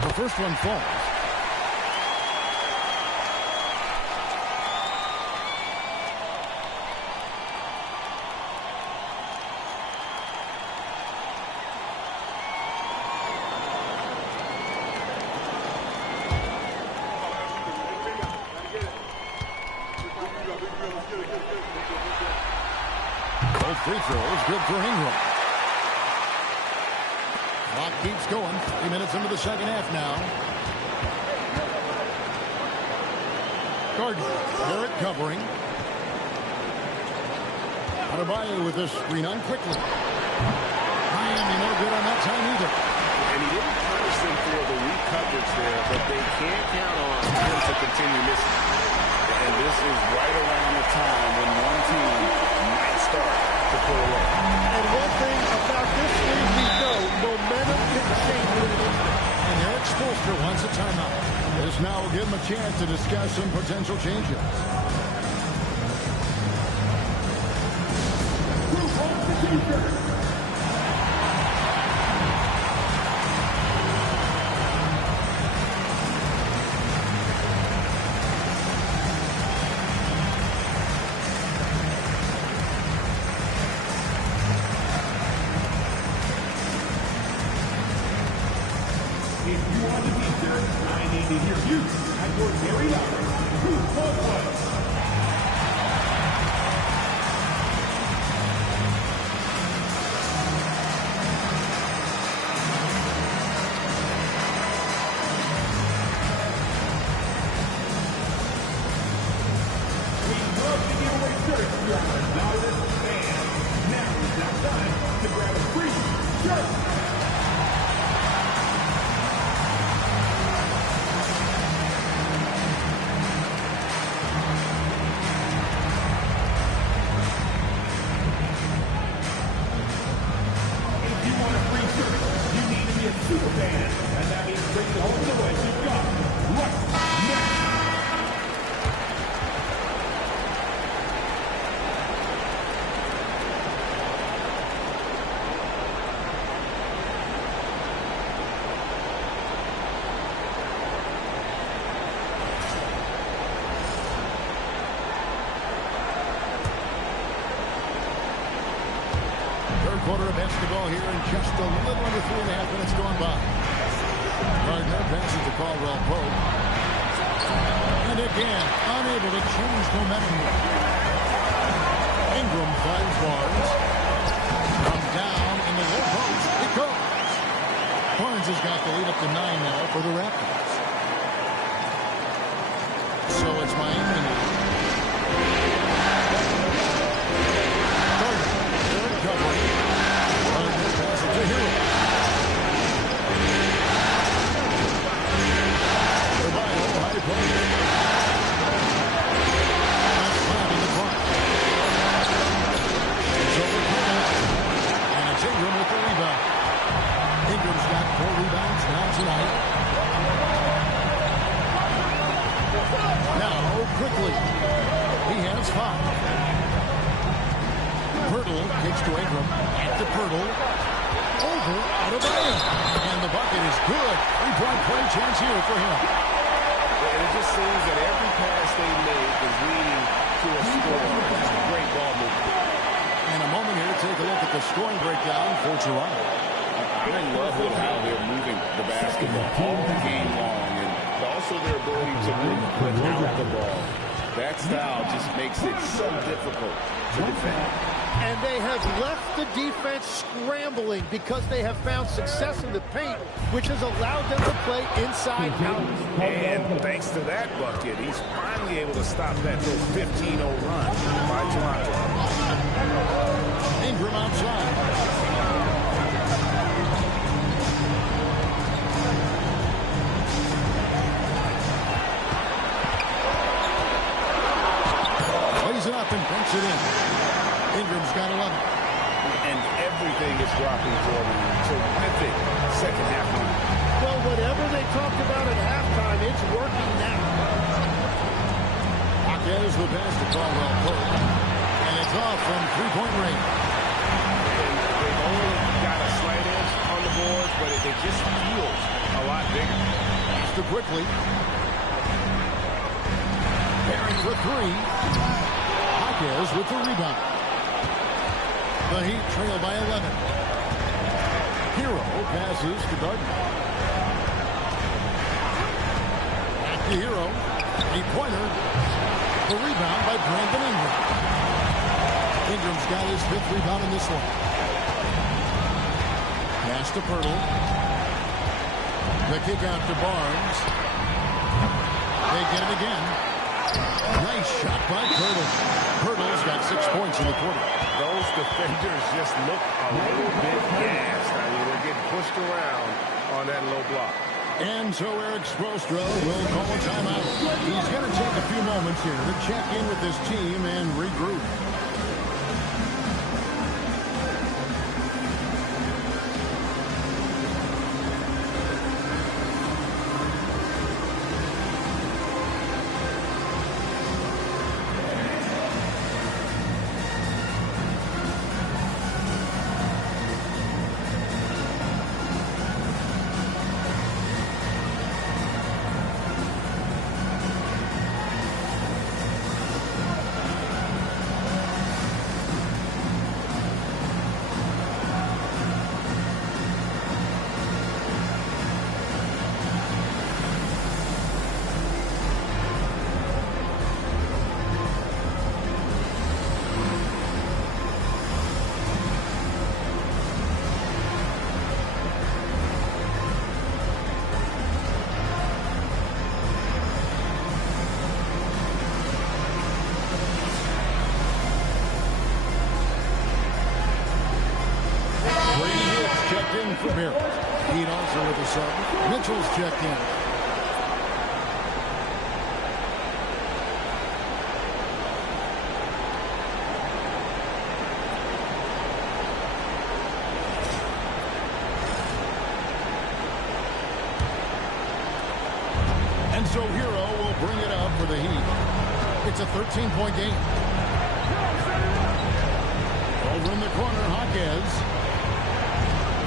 The first one falls. Both free throws good for Ingram. Clock keeps going. 3 minutes into the second half now. Gardner, Barrett covering. Adebayo with this screen on quickly. Miami no good on that time either. And he didn't punish them for the weak coverage there, but they can't count on him to continue missing. And this is right around the time when one team might start to pull away. And one thing about this league we know, momentum can change with an instant. And Eric Spoelstra wants a timeout. This now will give him a chance to discuss some potential changes. Who wants the t-shirt? If you want the t-shirt, I need to hear you at your very loud. Who's close? We love to give away shirts to our loudest fans. Now is that time to grab a free shirt. Super fan, and that means bring the home the way you've got right now. Third quarter of basketball here in just a little under 3.5 minutes gone by. Gardner passes to Caldwell Pope. And again, unable to change momentum. Ingram finds Barnes. From down in the low post, it goes. Barnes has got the lead up to 9 now for the Raptors. So it's Miami now. Covering. Gardner passes to Hero. Adebayo, high post. That's 5 on the clock. Pirtle. Over Adebayo. And the bucket is good. Three-point play chance here for him. And it just seems that every pass they make is leading to a score. That's a great ball movement. In a moment here, take a look at the scoring breakdown for Toronto. I love how they're moving the basketball all game long, and also their ability to move without the ball. That style just makes it so difficult to defend. And they have left the defense scrambling because they have found success in the paint, which has allowed them to play inside out. And thanks to that bucket, he's finally able to stop that little 15-0 run by Toronto. Ingram outside. Lays it up and banks it in. Ingram's got 11. And everything is dropping for them. Terrific second half run. Well, whatever they talked about at halftime, it's working now. Hawkins will pass to Caldwell Pope. And it's off from three-point range. And they've only got a slight edge on the boards, but it just feels a lot bigger. After quickly. Barron for three. Hawkins with the rebound. The Heat trail by 11. Hero passes to Gardner. Back to Hero. A-pointer. The rebound by Brandon Ingram. Ingram's got his fifth rebound in this one. Pass to Pirtle. The kick out to Barnes. They get it again. Nice shot by Pirtle. Pirtle's got 6 points in the quarter. Those defenders just look a little bit gassed. I mean, they're getting pushed around on that low block. And so Eric Spoelstra will call a timeout. He's going to take a few moments here to check in with his team and regroup. For Barrett. Heat also with a sub. Mitchell's checked in. And so Hero will bring it up for the Heat. It's a 13-point game. Over in the corner, Hawkins.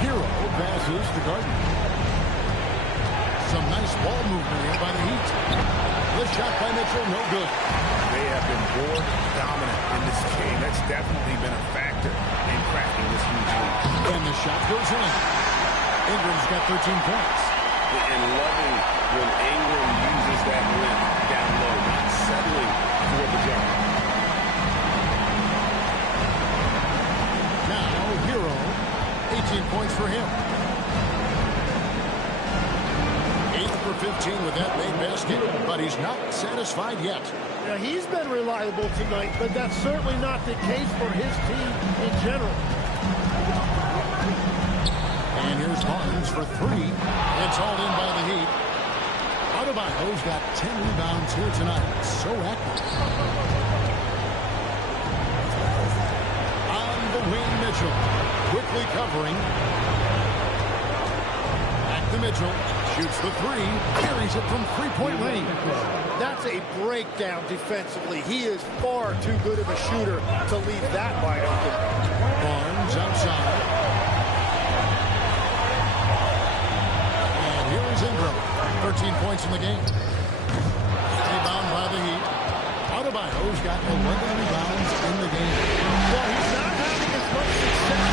Hero passes to Gardner. Some nice ball movement here by the Heat. The shot by Mitchell, no good. They have been board dominant in this game. That's definitely been a factor in cracking this huge lead. And the shot goes in. Ingram's got 13 points. And loving when Ingram uses that rim down low, not settling for the jump. Now, Hero. 18 points for him. 8 for 15 with that made basket, but he's not satisfied yet. Now, he's been reliable tonight, but that's certainly not the case for his team in general. And here's Barnes for three. It's hauled in by the Heat. Adebayo's got 10 rebounds here tonight. So active. On the wing, Mitchell. Quickly covering. Back to Mitchell. Shoots the three. Carries it from three-point range. That's a breakdown defensively. He is far too good of a shooter to leave that wide open. Barnes outside. points in the game. Rebound by the Heat. Adebayo's got 11 rebounds in the game. Well, he's not having as much success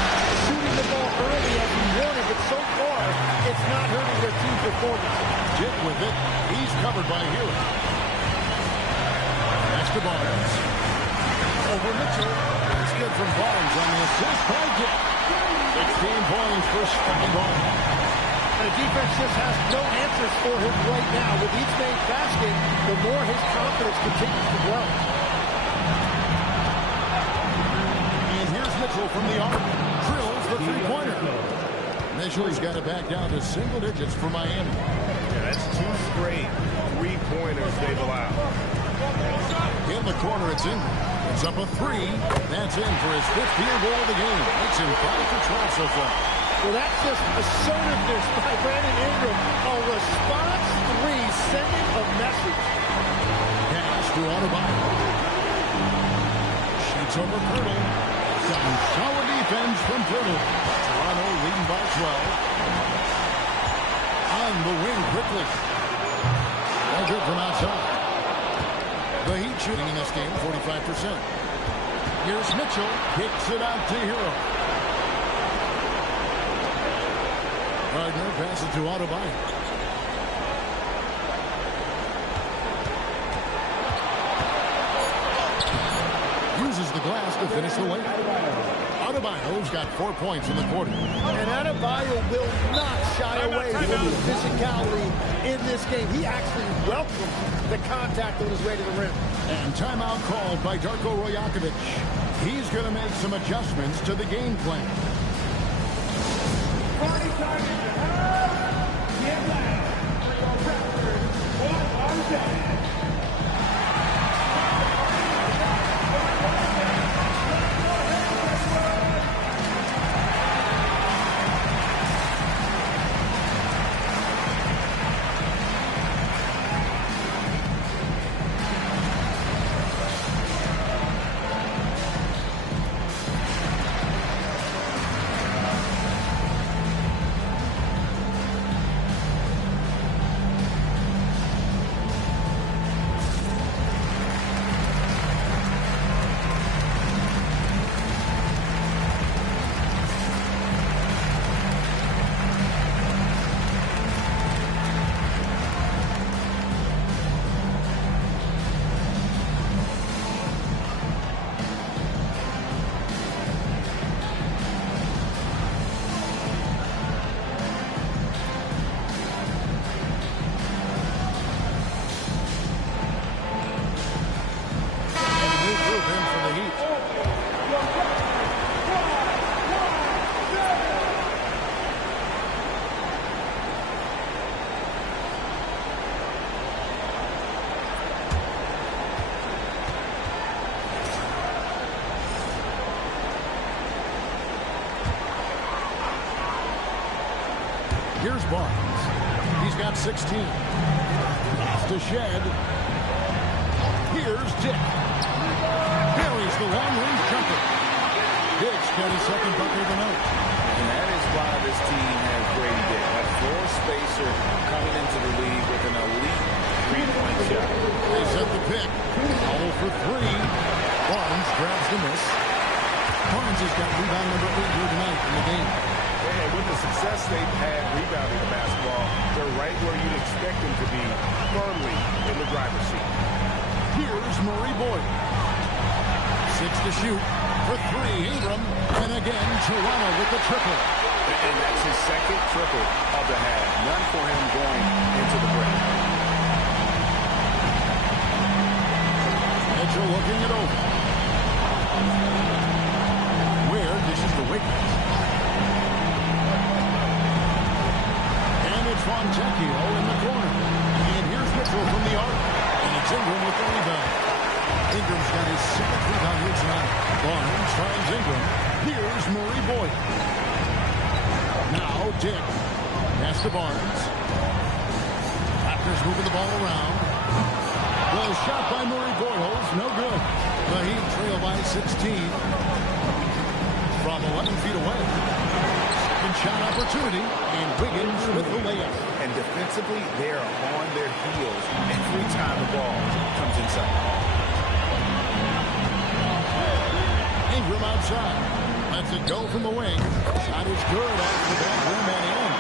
shooting the ball early as he wanted, but so far, it's not hurting their team performance. Dick with it. He's covered by Hewitt. Next to Barnes. Over Mitchell. It's good from Barnes on the assist by Dick. 16 points for Scotty Barnes. The defense just has no answers for him right now. With each made basket, the more his confidence continues to grow. And here's Mitchell from the arc. Drills the three-pointer. Mitchell's got it back down to single digits for Miami. Yeah, that's 2 straight three-pointers they've allowed. In the corner, it's Ingram. It's up a 3. That's in for his 5th field goal of the game. Makes him 5 for 12 so far. Well, that's just assertiveness by Brandon Ingram. A response 3, sending a message. Pass to Adebayo. Shoots over Pirtle. Some solid defense from Pirtle. Toronto leading by 12. On the wing quickly. No good from outside. The Heat shooting in this game, 45%. Here's Mitchell. Kicks it out to Hero. Gardner passes to Adebayo. Uses the glass to finish the layup. Adebayo's got 4 points in the quarter. And Adebayo will not shy away from the physicality in this game. He actually welcomes the contact on his way to the rim. And timeout called by Darko Rajakovic. He's going to make some adjustments to the game plan. Party time in the house. Get loud for your Raptors on our day. Here's Barnes. He's got 16. Off to Shed. Here's Dick. Buries the long-range jumper. Dick's got his second bucket of the night. And that is why this team has Grady Dick, a floor spacer coming into the league with an elite three-point shot. They set the pick. All for 3. Barnes grabs the miss. Barnes has got rebound number 8 here tonight in the game. And with the success they've had rebounding the basketball, they're right where you'd expect them to be, firmly in the driver's seat. Here's Murray Boyd. 6 to shoot for 3. Ingram. And again, Toronto with the triple. And that's his second triple of the half. None for him going into the break. Mitchell looking it over. Ware dishes the Wiggins. And it's Fontecchio in the corner. And here's Mitchell from the arc. And it's Ingram with the rebound. Ingram's got his 7th rebound here tonight. Barnes finds Ingram. Here's Murray Boyd. Now Dick. Pass to Barnes. Raptors moving the ball around. The shot by Murray Boyd. No good. The Heat trail by 16. From 11 feet away. Second shot opportunity. opportunity, and Wiggins with the layup. And defensively, they are on their heels every time the ball comes inside. Ingram outside. Lets it go from the wing. Shot is good off the back rim and in.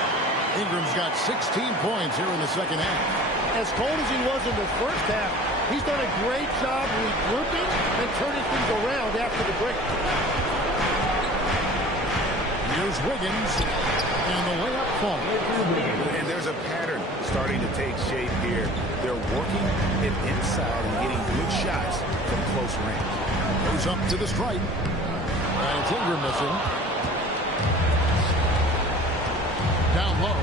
Ingram's got 16 points here in the second half. As cold as he was in the first half, he's done a great job regrouping and turning things around after the break. Here's Wiggins, and the layup falls. And there's a pattern starting to take shape here. They're working it inside and getting good shots from close range. Goes up to the stripe. And it's Ingram missing. Down low.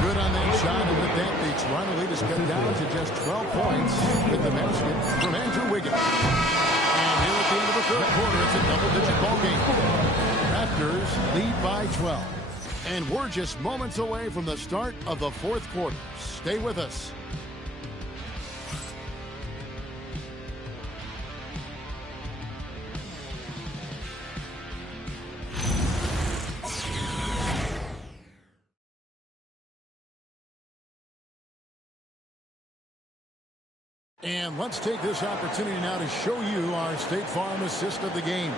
Good on that shot, and with that, the Toronto lead is cut down to just 12 points with the basket from Andrew Wiggins. And here at the end of the third quarter, it's a double-digit ball game. Raptors lead by 12. And we're just moments away from the start of the fourth quarter. Stay with us. And let's take this opportunity now to show you our State Farm assist of the game.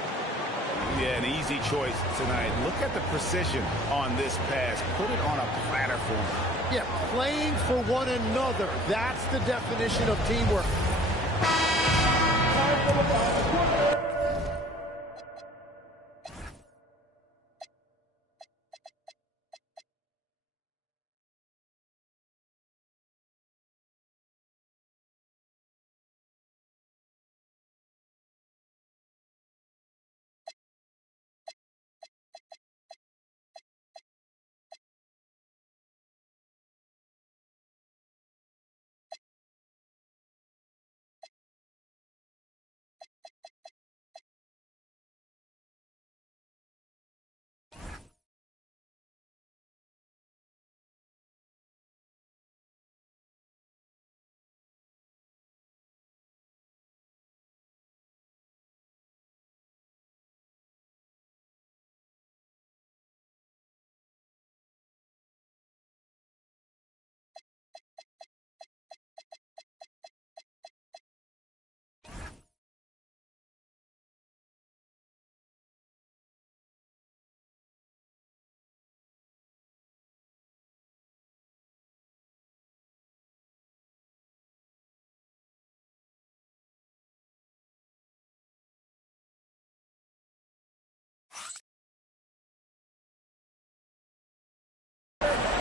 Yeah, an easy choice tonight. Look at the precision on this pass. Put it on a platter for him. Yeah, playing for one another. That's the definition of teamwork.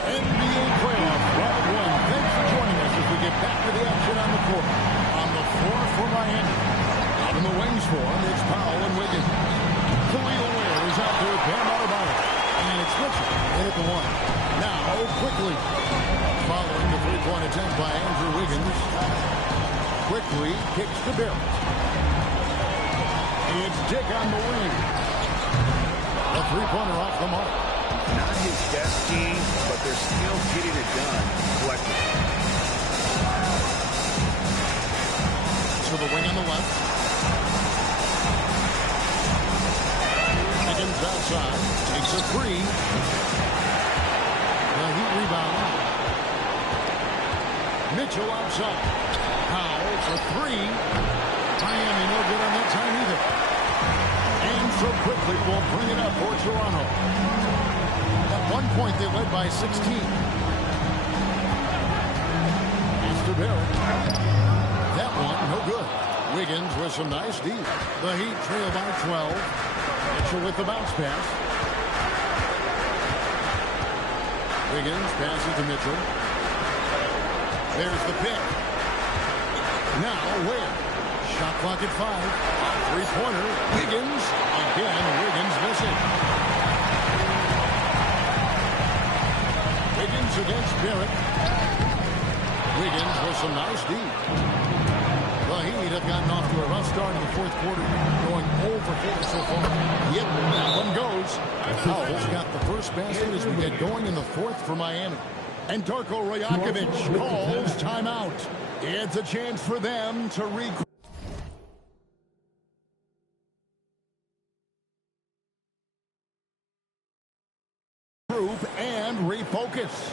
NBA playoff round one. Thanks for joining us as we get back to the action on the court. On the floor for Miami. Out in the wings for him, it's Powell and Wiggins. Khalil Ware is out there with Bam Adebayo. And it's Mitchell in at the one. Now, quickly. Following the three-point attempt by Andrew Wiggins. Quickly kicks to Barrett. It's Dick on the wing. A three-pointer off the mark. Not his best team, but they're still getting it done collectively. To the wing on the left. Wiggins outside. Takes a three. The Heat rebound. Mitchell outside. Powell for three. Miami no good on that time either. And so quickly will bring it up for Toronto. At one point they led by 16. Mr. Barrett. That one no good. Wiggins with some nice D. The Heat trail by 12. Mitchell with the bounce pass. Wiggins passes to Mitchell. There's the pick. Now Ware. Shot clock at 5. Three-pointer. Wiggins. Again, Wiggins missing. Wiggins against Barrett. Wiggins with some nice D. The Heat have gotten off to a rough start in the fourth quarter, going 0 for 4 so far. Yep, that one goes. Powell's got the first basket as we get going in the fourth for Miami. And Darko Rajakovic calls timeout. It's a chance for them to regroup. Group and refocus.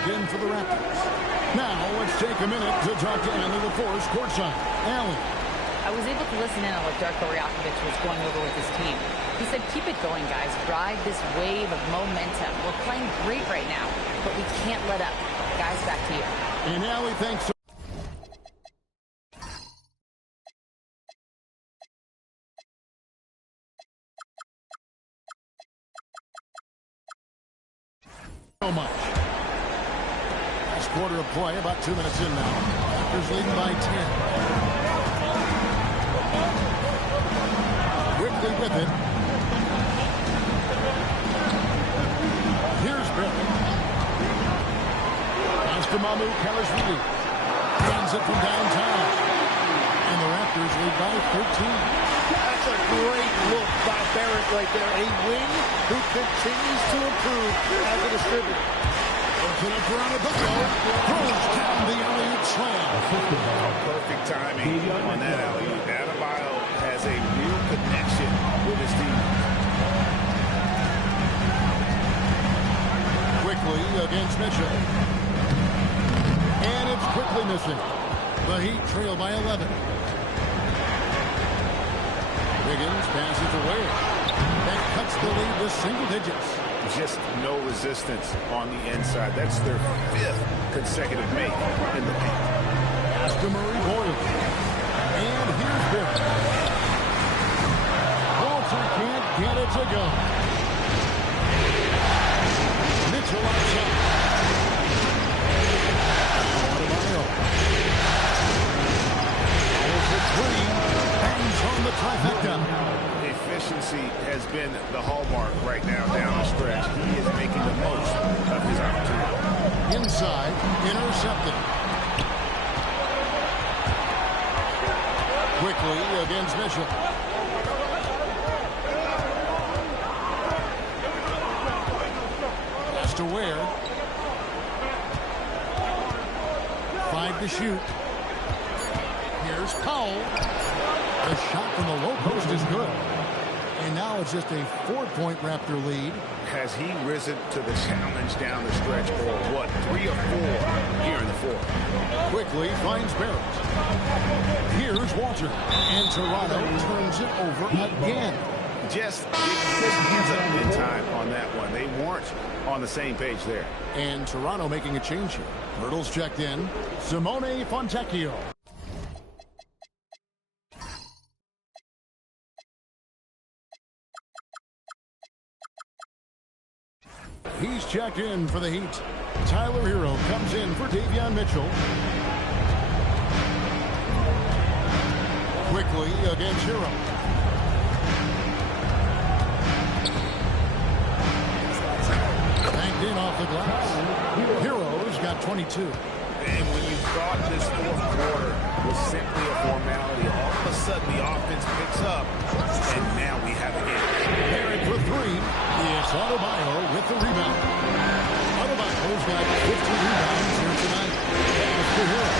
In for the Raptors. Now let's take a minute to talk to Andy LaForce courtside. Allie. I was able to listen in on what Darko Rakovic was going over with his team. He said, keep it going, guys. Ride this wave of momentum. We're playing great right now, but we can't let up. Guys, back to you. And Allie, thanks so much. Quarter of play, about 2 minutes in now. Raptors leading by 10. Quickly with it. Here's Barrett. Pass to Mamu Kalashvili. Runs it from downtown. And the Raptors lead by 13. That's a great look by Barrett right there. A wing who continues to improve as a distributor. Open up around the buckle. Throws down the alley-oop slam. Perfect timing on that alley-oop. Adebayo has a real connection with his team. Quickly against Mitchell. And it's quickly missing. The Heat trail by 11. Wiggins passes away. That cuts the lead to single digits. Just no resistance on the inside. That's their 5th consecutive make in the paint. Pass to Murray Boyle. And here's Barrett. Walter can't get it to go. Mitchell outside. Adebayo. Follows for 3. Hangs on the trifecta. Efficiency has been the hallmark right now down the stretch. He is making the most of his opportunity. Inside, intercepted. Quickly against Mitchell. Pass to Ware. 5 to shoot. Here's Powell. The shot from the low post is good. And now it's just a 4-point Raptor lead. Has he risen to the challenge down the stretch, or what, 3 or 4 here in the 4th? Quickly finds Barrett. Here's Walter. And Toronto turns it over again. Just didn't get his hands up in time on that one. They weren't on the same page there. And Toronto making a change here. Hurdles checked in. Simone Fontecchio. He's checked in for the Heat. Tyler Hero comes in for Davion Mitchell. Quickly against Hero. Banked in off the glass. Hero's got 22. And when you thought this 4th quarter was simply a formality, all of a sudden the offense picks up, and now we have a game. Barrett for 3. It's Adebayo with the rebound. Adebayo's got 15 rebounds here tonight. Pass to Hero.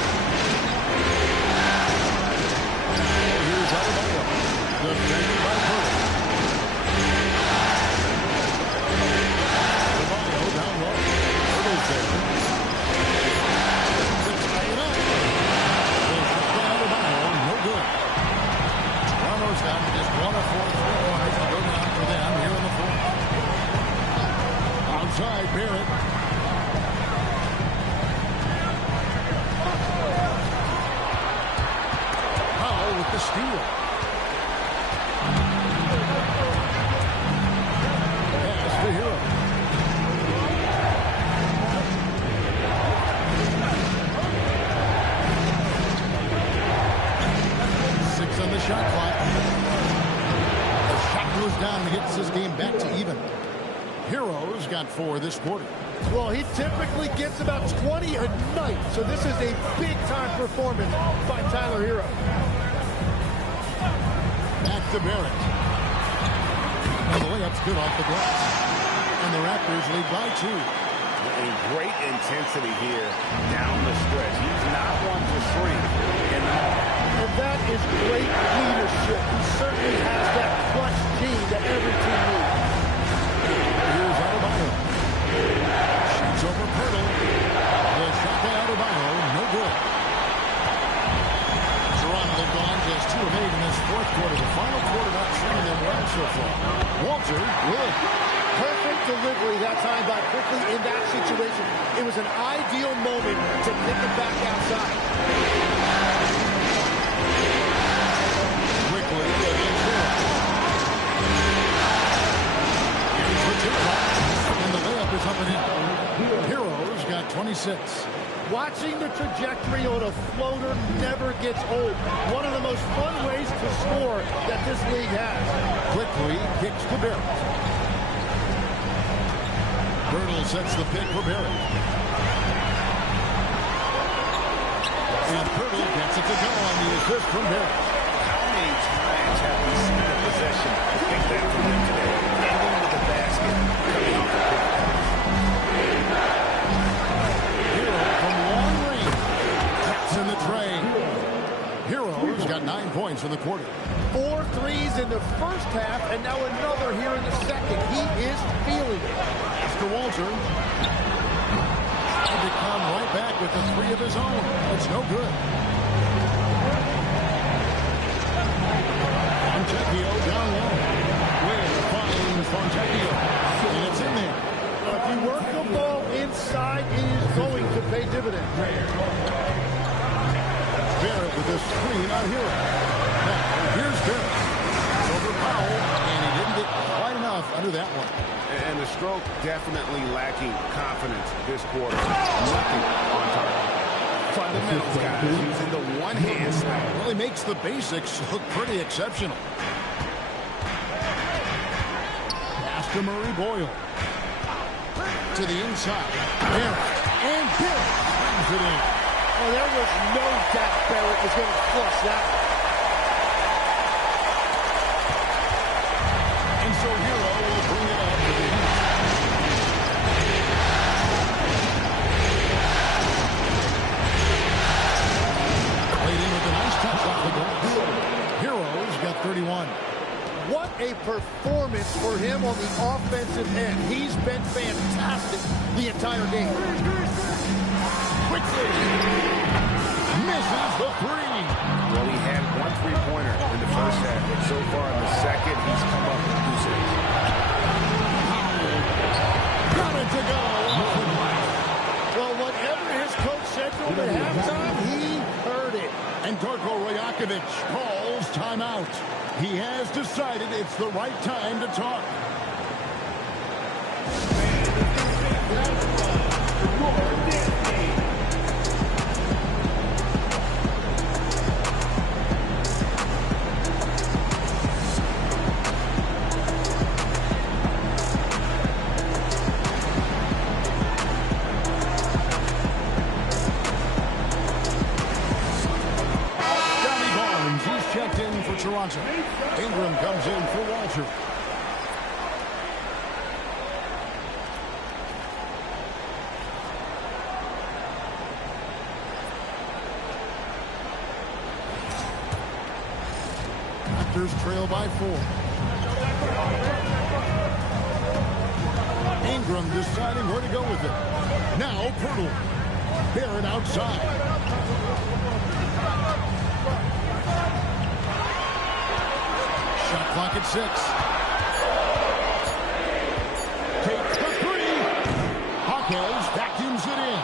Here's Adebayo. Defended by Curry. Adebayo down low. Hurdles there. steal. Pass to Hero. On the shot clock. The shot goes down and gets this game back to even. Hero's got 4 this quarter. Well, he typically gets about 20 a night, so this is a big-time performance by Tyler Hero. Back to Barrett. And the layup's good off the glass. And the Raptors lead by 2. And great intensity here down the stretch. He's not one to shrink in the moment. And that is great leadership. He certainly has that clutch team that every team needs. Here's Adebayo. Shoots over Pirtle. The shot by Adebayo, no good. Toronto have gone just 2 of 8 in this fourth quarter. The final quarter not treating them well so far. Walter, good. Perfect delivery that time by Quickly in that situation. It was an ideal moment to pick it back outside. Quickly against Hero. Here's the tip-off. And the layup is up and in. Hero's got 26. Watching the trajectory on a floater never gets old. One of the most fun ways to score that this league has. Quickly kicks to Barrett. Birtle sets the pick for Barrett. And Birtle gets it to go on the assist from Barrett. How many times have we seen a possession like that from them today? Ending with the basket coming off the pick. Hero from long range. Taps in the tray. Hero's got 9 points in the quarter. 4 threes in the first half, and now another here in the second. He is feeling it. After Walter. Trying to come right back with the 3 of his own. It's no good. Fontecchio down low. Wade finds Fontecchio. And it's in there. If you work the ball inside, it is going to pay dividends. Barrett with a screen on Hero. Now, here's Barrett. It's over Powell, and he didn't get quite enough under that one. And the stroke definitely lacking confidence this quarter. Nothing on target. Fundamentals, guys, using the one-hand slam. Really makes the basics look pretty exceptional. Pass to Murray Boyle. To the inside. Barrett. And Barrett brings it in. Well, there was no doubt Barrett was going to flush that. And so Hero will bring it up to the Heat. Played in with a nice touch off the glass. Hero's got 31. What a performance for him on the offensive end. He's been fantastic the entire game. Quickly misses the 3. Well, he had 1 3-pointer in the first half, but so far in the second, he's come up with deuces. Got it to go. Well, whatever his coach said to him at halftime, he heard it. And Darko Rajakovic calls timeout. He has decided it's the right time to talk. Toronto. Ingram comes in for Walter. Raptors trail by 4. Ingram deciding where to go with it. Now Pirtle. Barrett outside. Shot clock at 6. Takes the 3. Hawkins vacuums it in.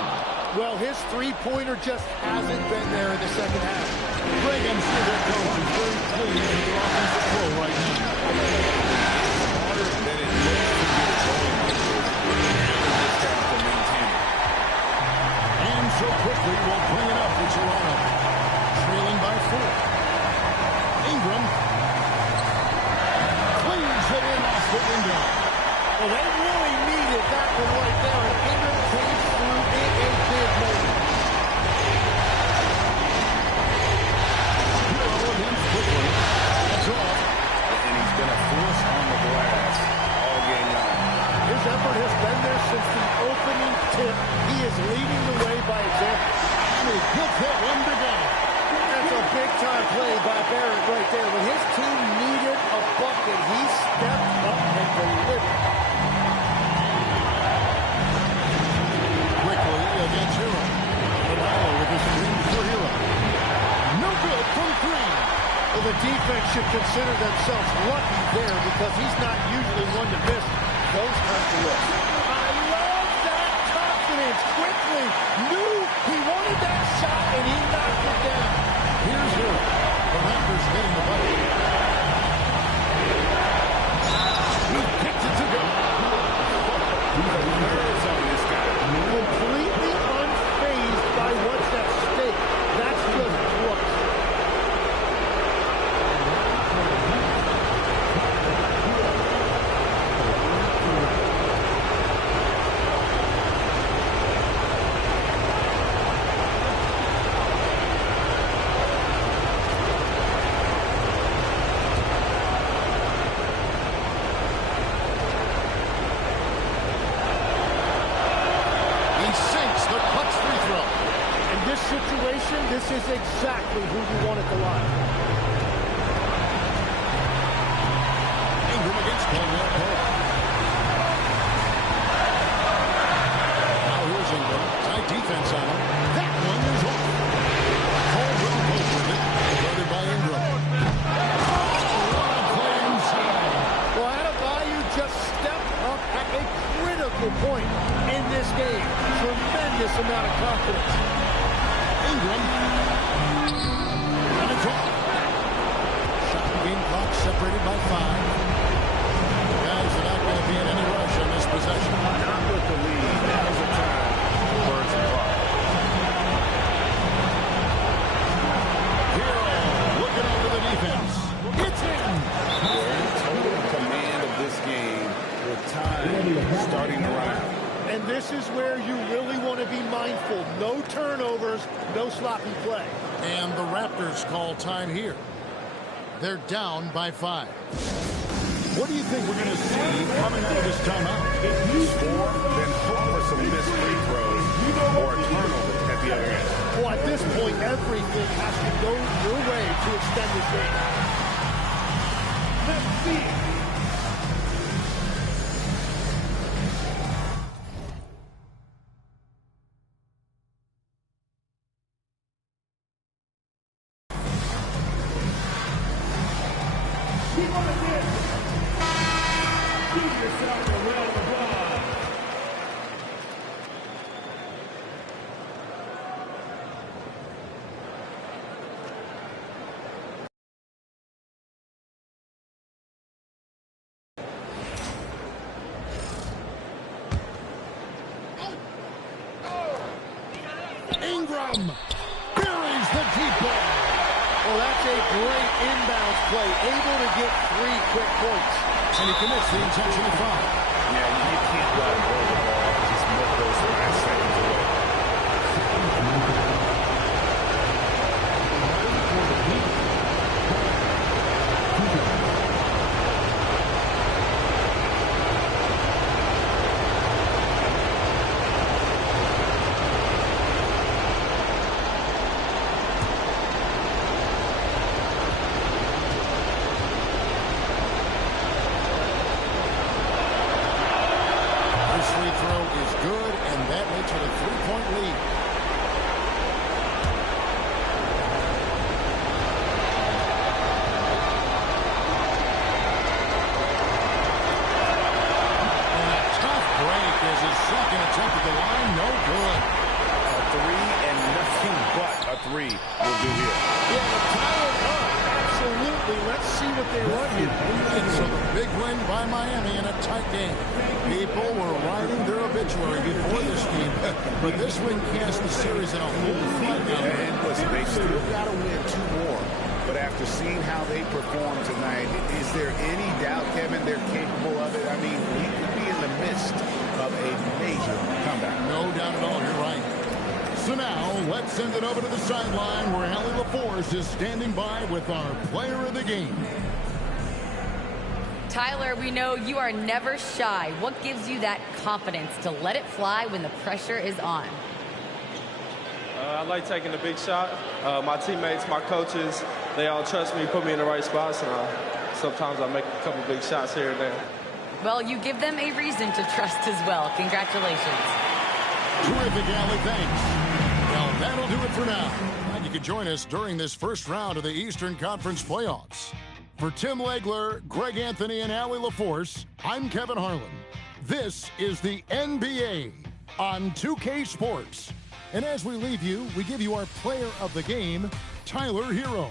Well, his three-pointer just hasn't been there in the second half. Greg, I'm sure their coach is very pleased with their offensive flow right now. Harder than it looks to get it going like this. They just have to maintain it. And so quickly will bring it up for Toronto. Trailing by 4. Ingram cleans it in off the window. Well, they really needed that one right there, and Ingram came through in a big moment. Hero against quickly. That's off. And he's been a force on the glass all game long. His effort has been there since the opening tip. He is leading the way by example. And he gets that one to go. That's a big-time play by Barrett right there. When his team needed a bucket, he stepped up and delivered. Quickly against Hero. Ronaldo with his screen for Hero. No good from 3. Well, the defense should consider themselves lucky there because he's not usually one to miss those kinds of looks. I love that confidence. Quickly knew he wanted that shot, and he knocked it down. Here's Hero. The Raptors getting the bucket. He picked it to go. Nerves on this guy. Completely unfazed by what's at stake. That's just clutch. This is exactly who you want at the line. Ingram against Caldwell Pope. Now here's Ingram. Tight defense on him. That one is off. Caldwell Pope with it. Guarded by Ingram. What a play inside. Well, Adebayo just stepped up at a critical point in this game. Tremendous amount of confidence. Ingram. And it's off. Shot and game clock separated by 5. The guys are not going to be in any rush on this possession. Not with the lead. Now's the time to burn some clock. Hero looking over the defense. It's in. They're in total command of this game with time starting to run out. And this is where you really want to be mindful. No turnovers, no sloppy play. And the Raptors call time here. They're down by 5. What do you think we're going to see coming out of this timeout? If you score, then hope for some missed free throws or a turnover at the other end. Well, at this point, everything has to go your way to extend this game. Let's see. Keep on it. Give yourself a round of applause. Ingram buries the deep ball. Well, that's a great inbounds play, able to get 3 quick points. And he commits the intentional foul. Yeah, you can't let him hold the ball and just milk those last seconds away. by Miami in a tight game. People were writing their obituary before this game, but this win cast the series in a whole fight now. And listen, they still got to win 2 more. But after seeing how they performed tonight, is there any doubt, Kevin, they're capable of it? I mean, we could be in the midst of a major comeback. No doubt at all. You're right. So now, let's send it over to the sideline where Allie LaForce is standing by with our player of the game. Tyler, we know you are never shy. What gives you that confidence to let it fly when the pressure is on? I like taking the big shot. My teammates, my coaches, they all trust me, put me in the right spots, and sometimes I make a couple big shots here and there. Well, you give them a reason to trust as well. Congratulations. Terrific, Allie. Thanks. Well, that'll do it for now. And you can join us during this first round of the Eastern Conference playoffs. For Tim Legler, Greg Anthony, and Allie LaForce, I'm Kevin Harlan. This is the NBA on 2K Sports. And as we leave you, we give you our player of the game, Tyler Hero.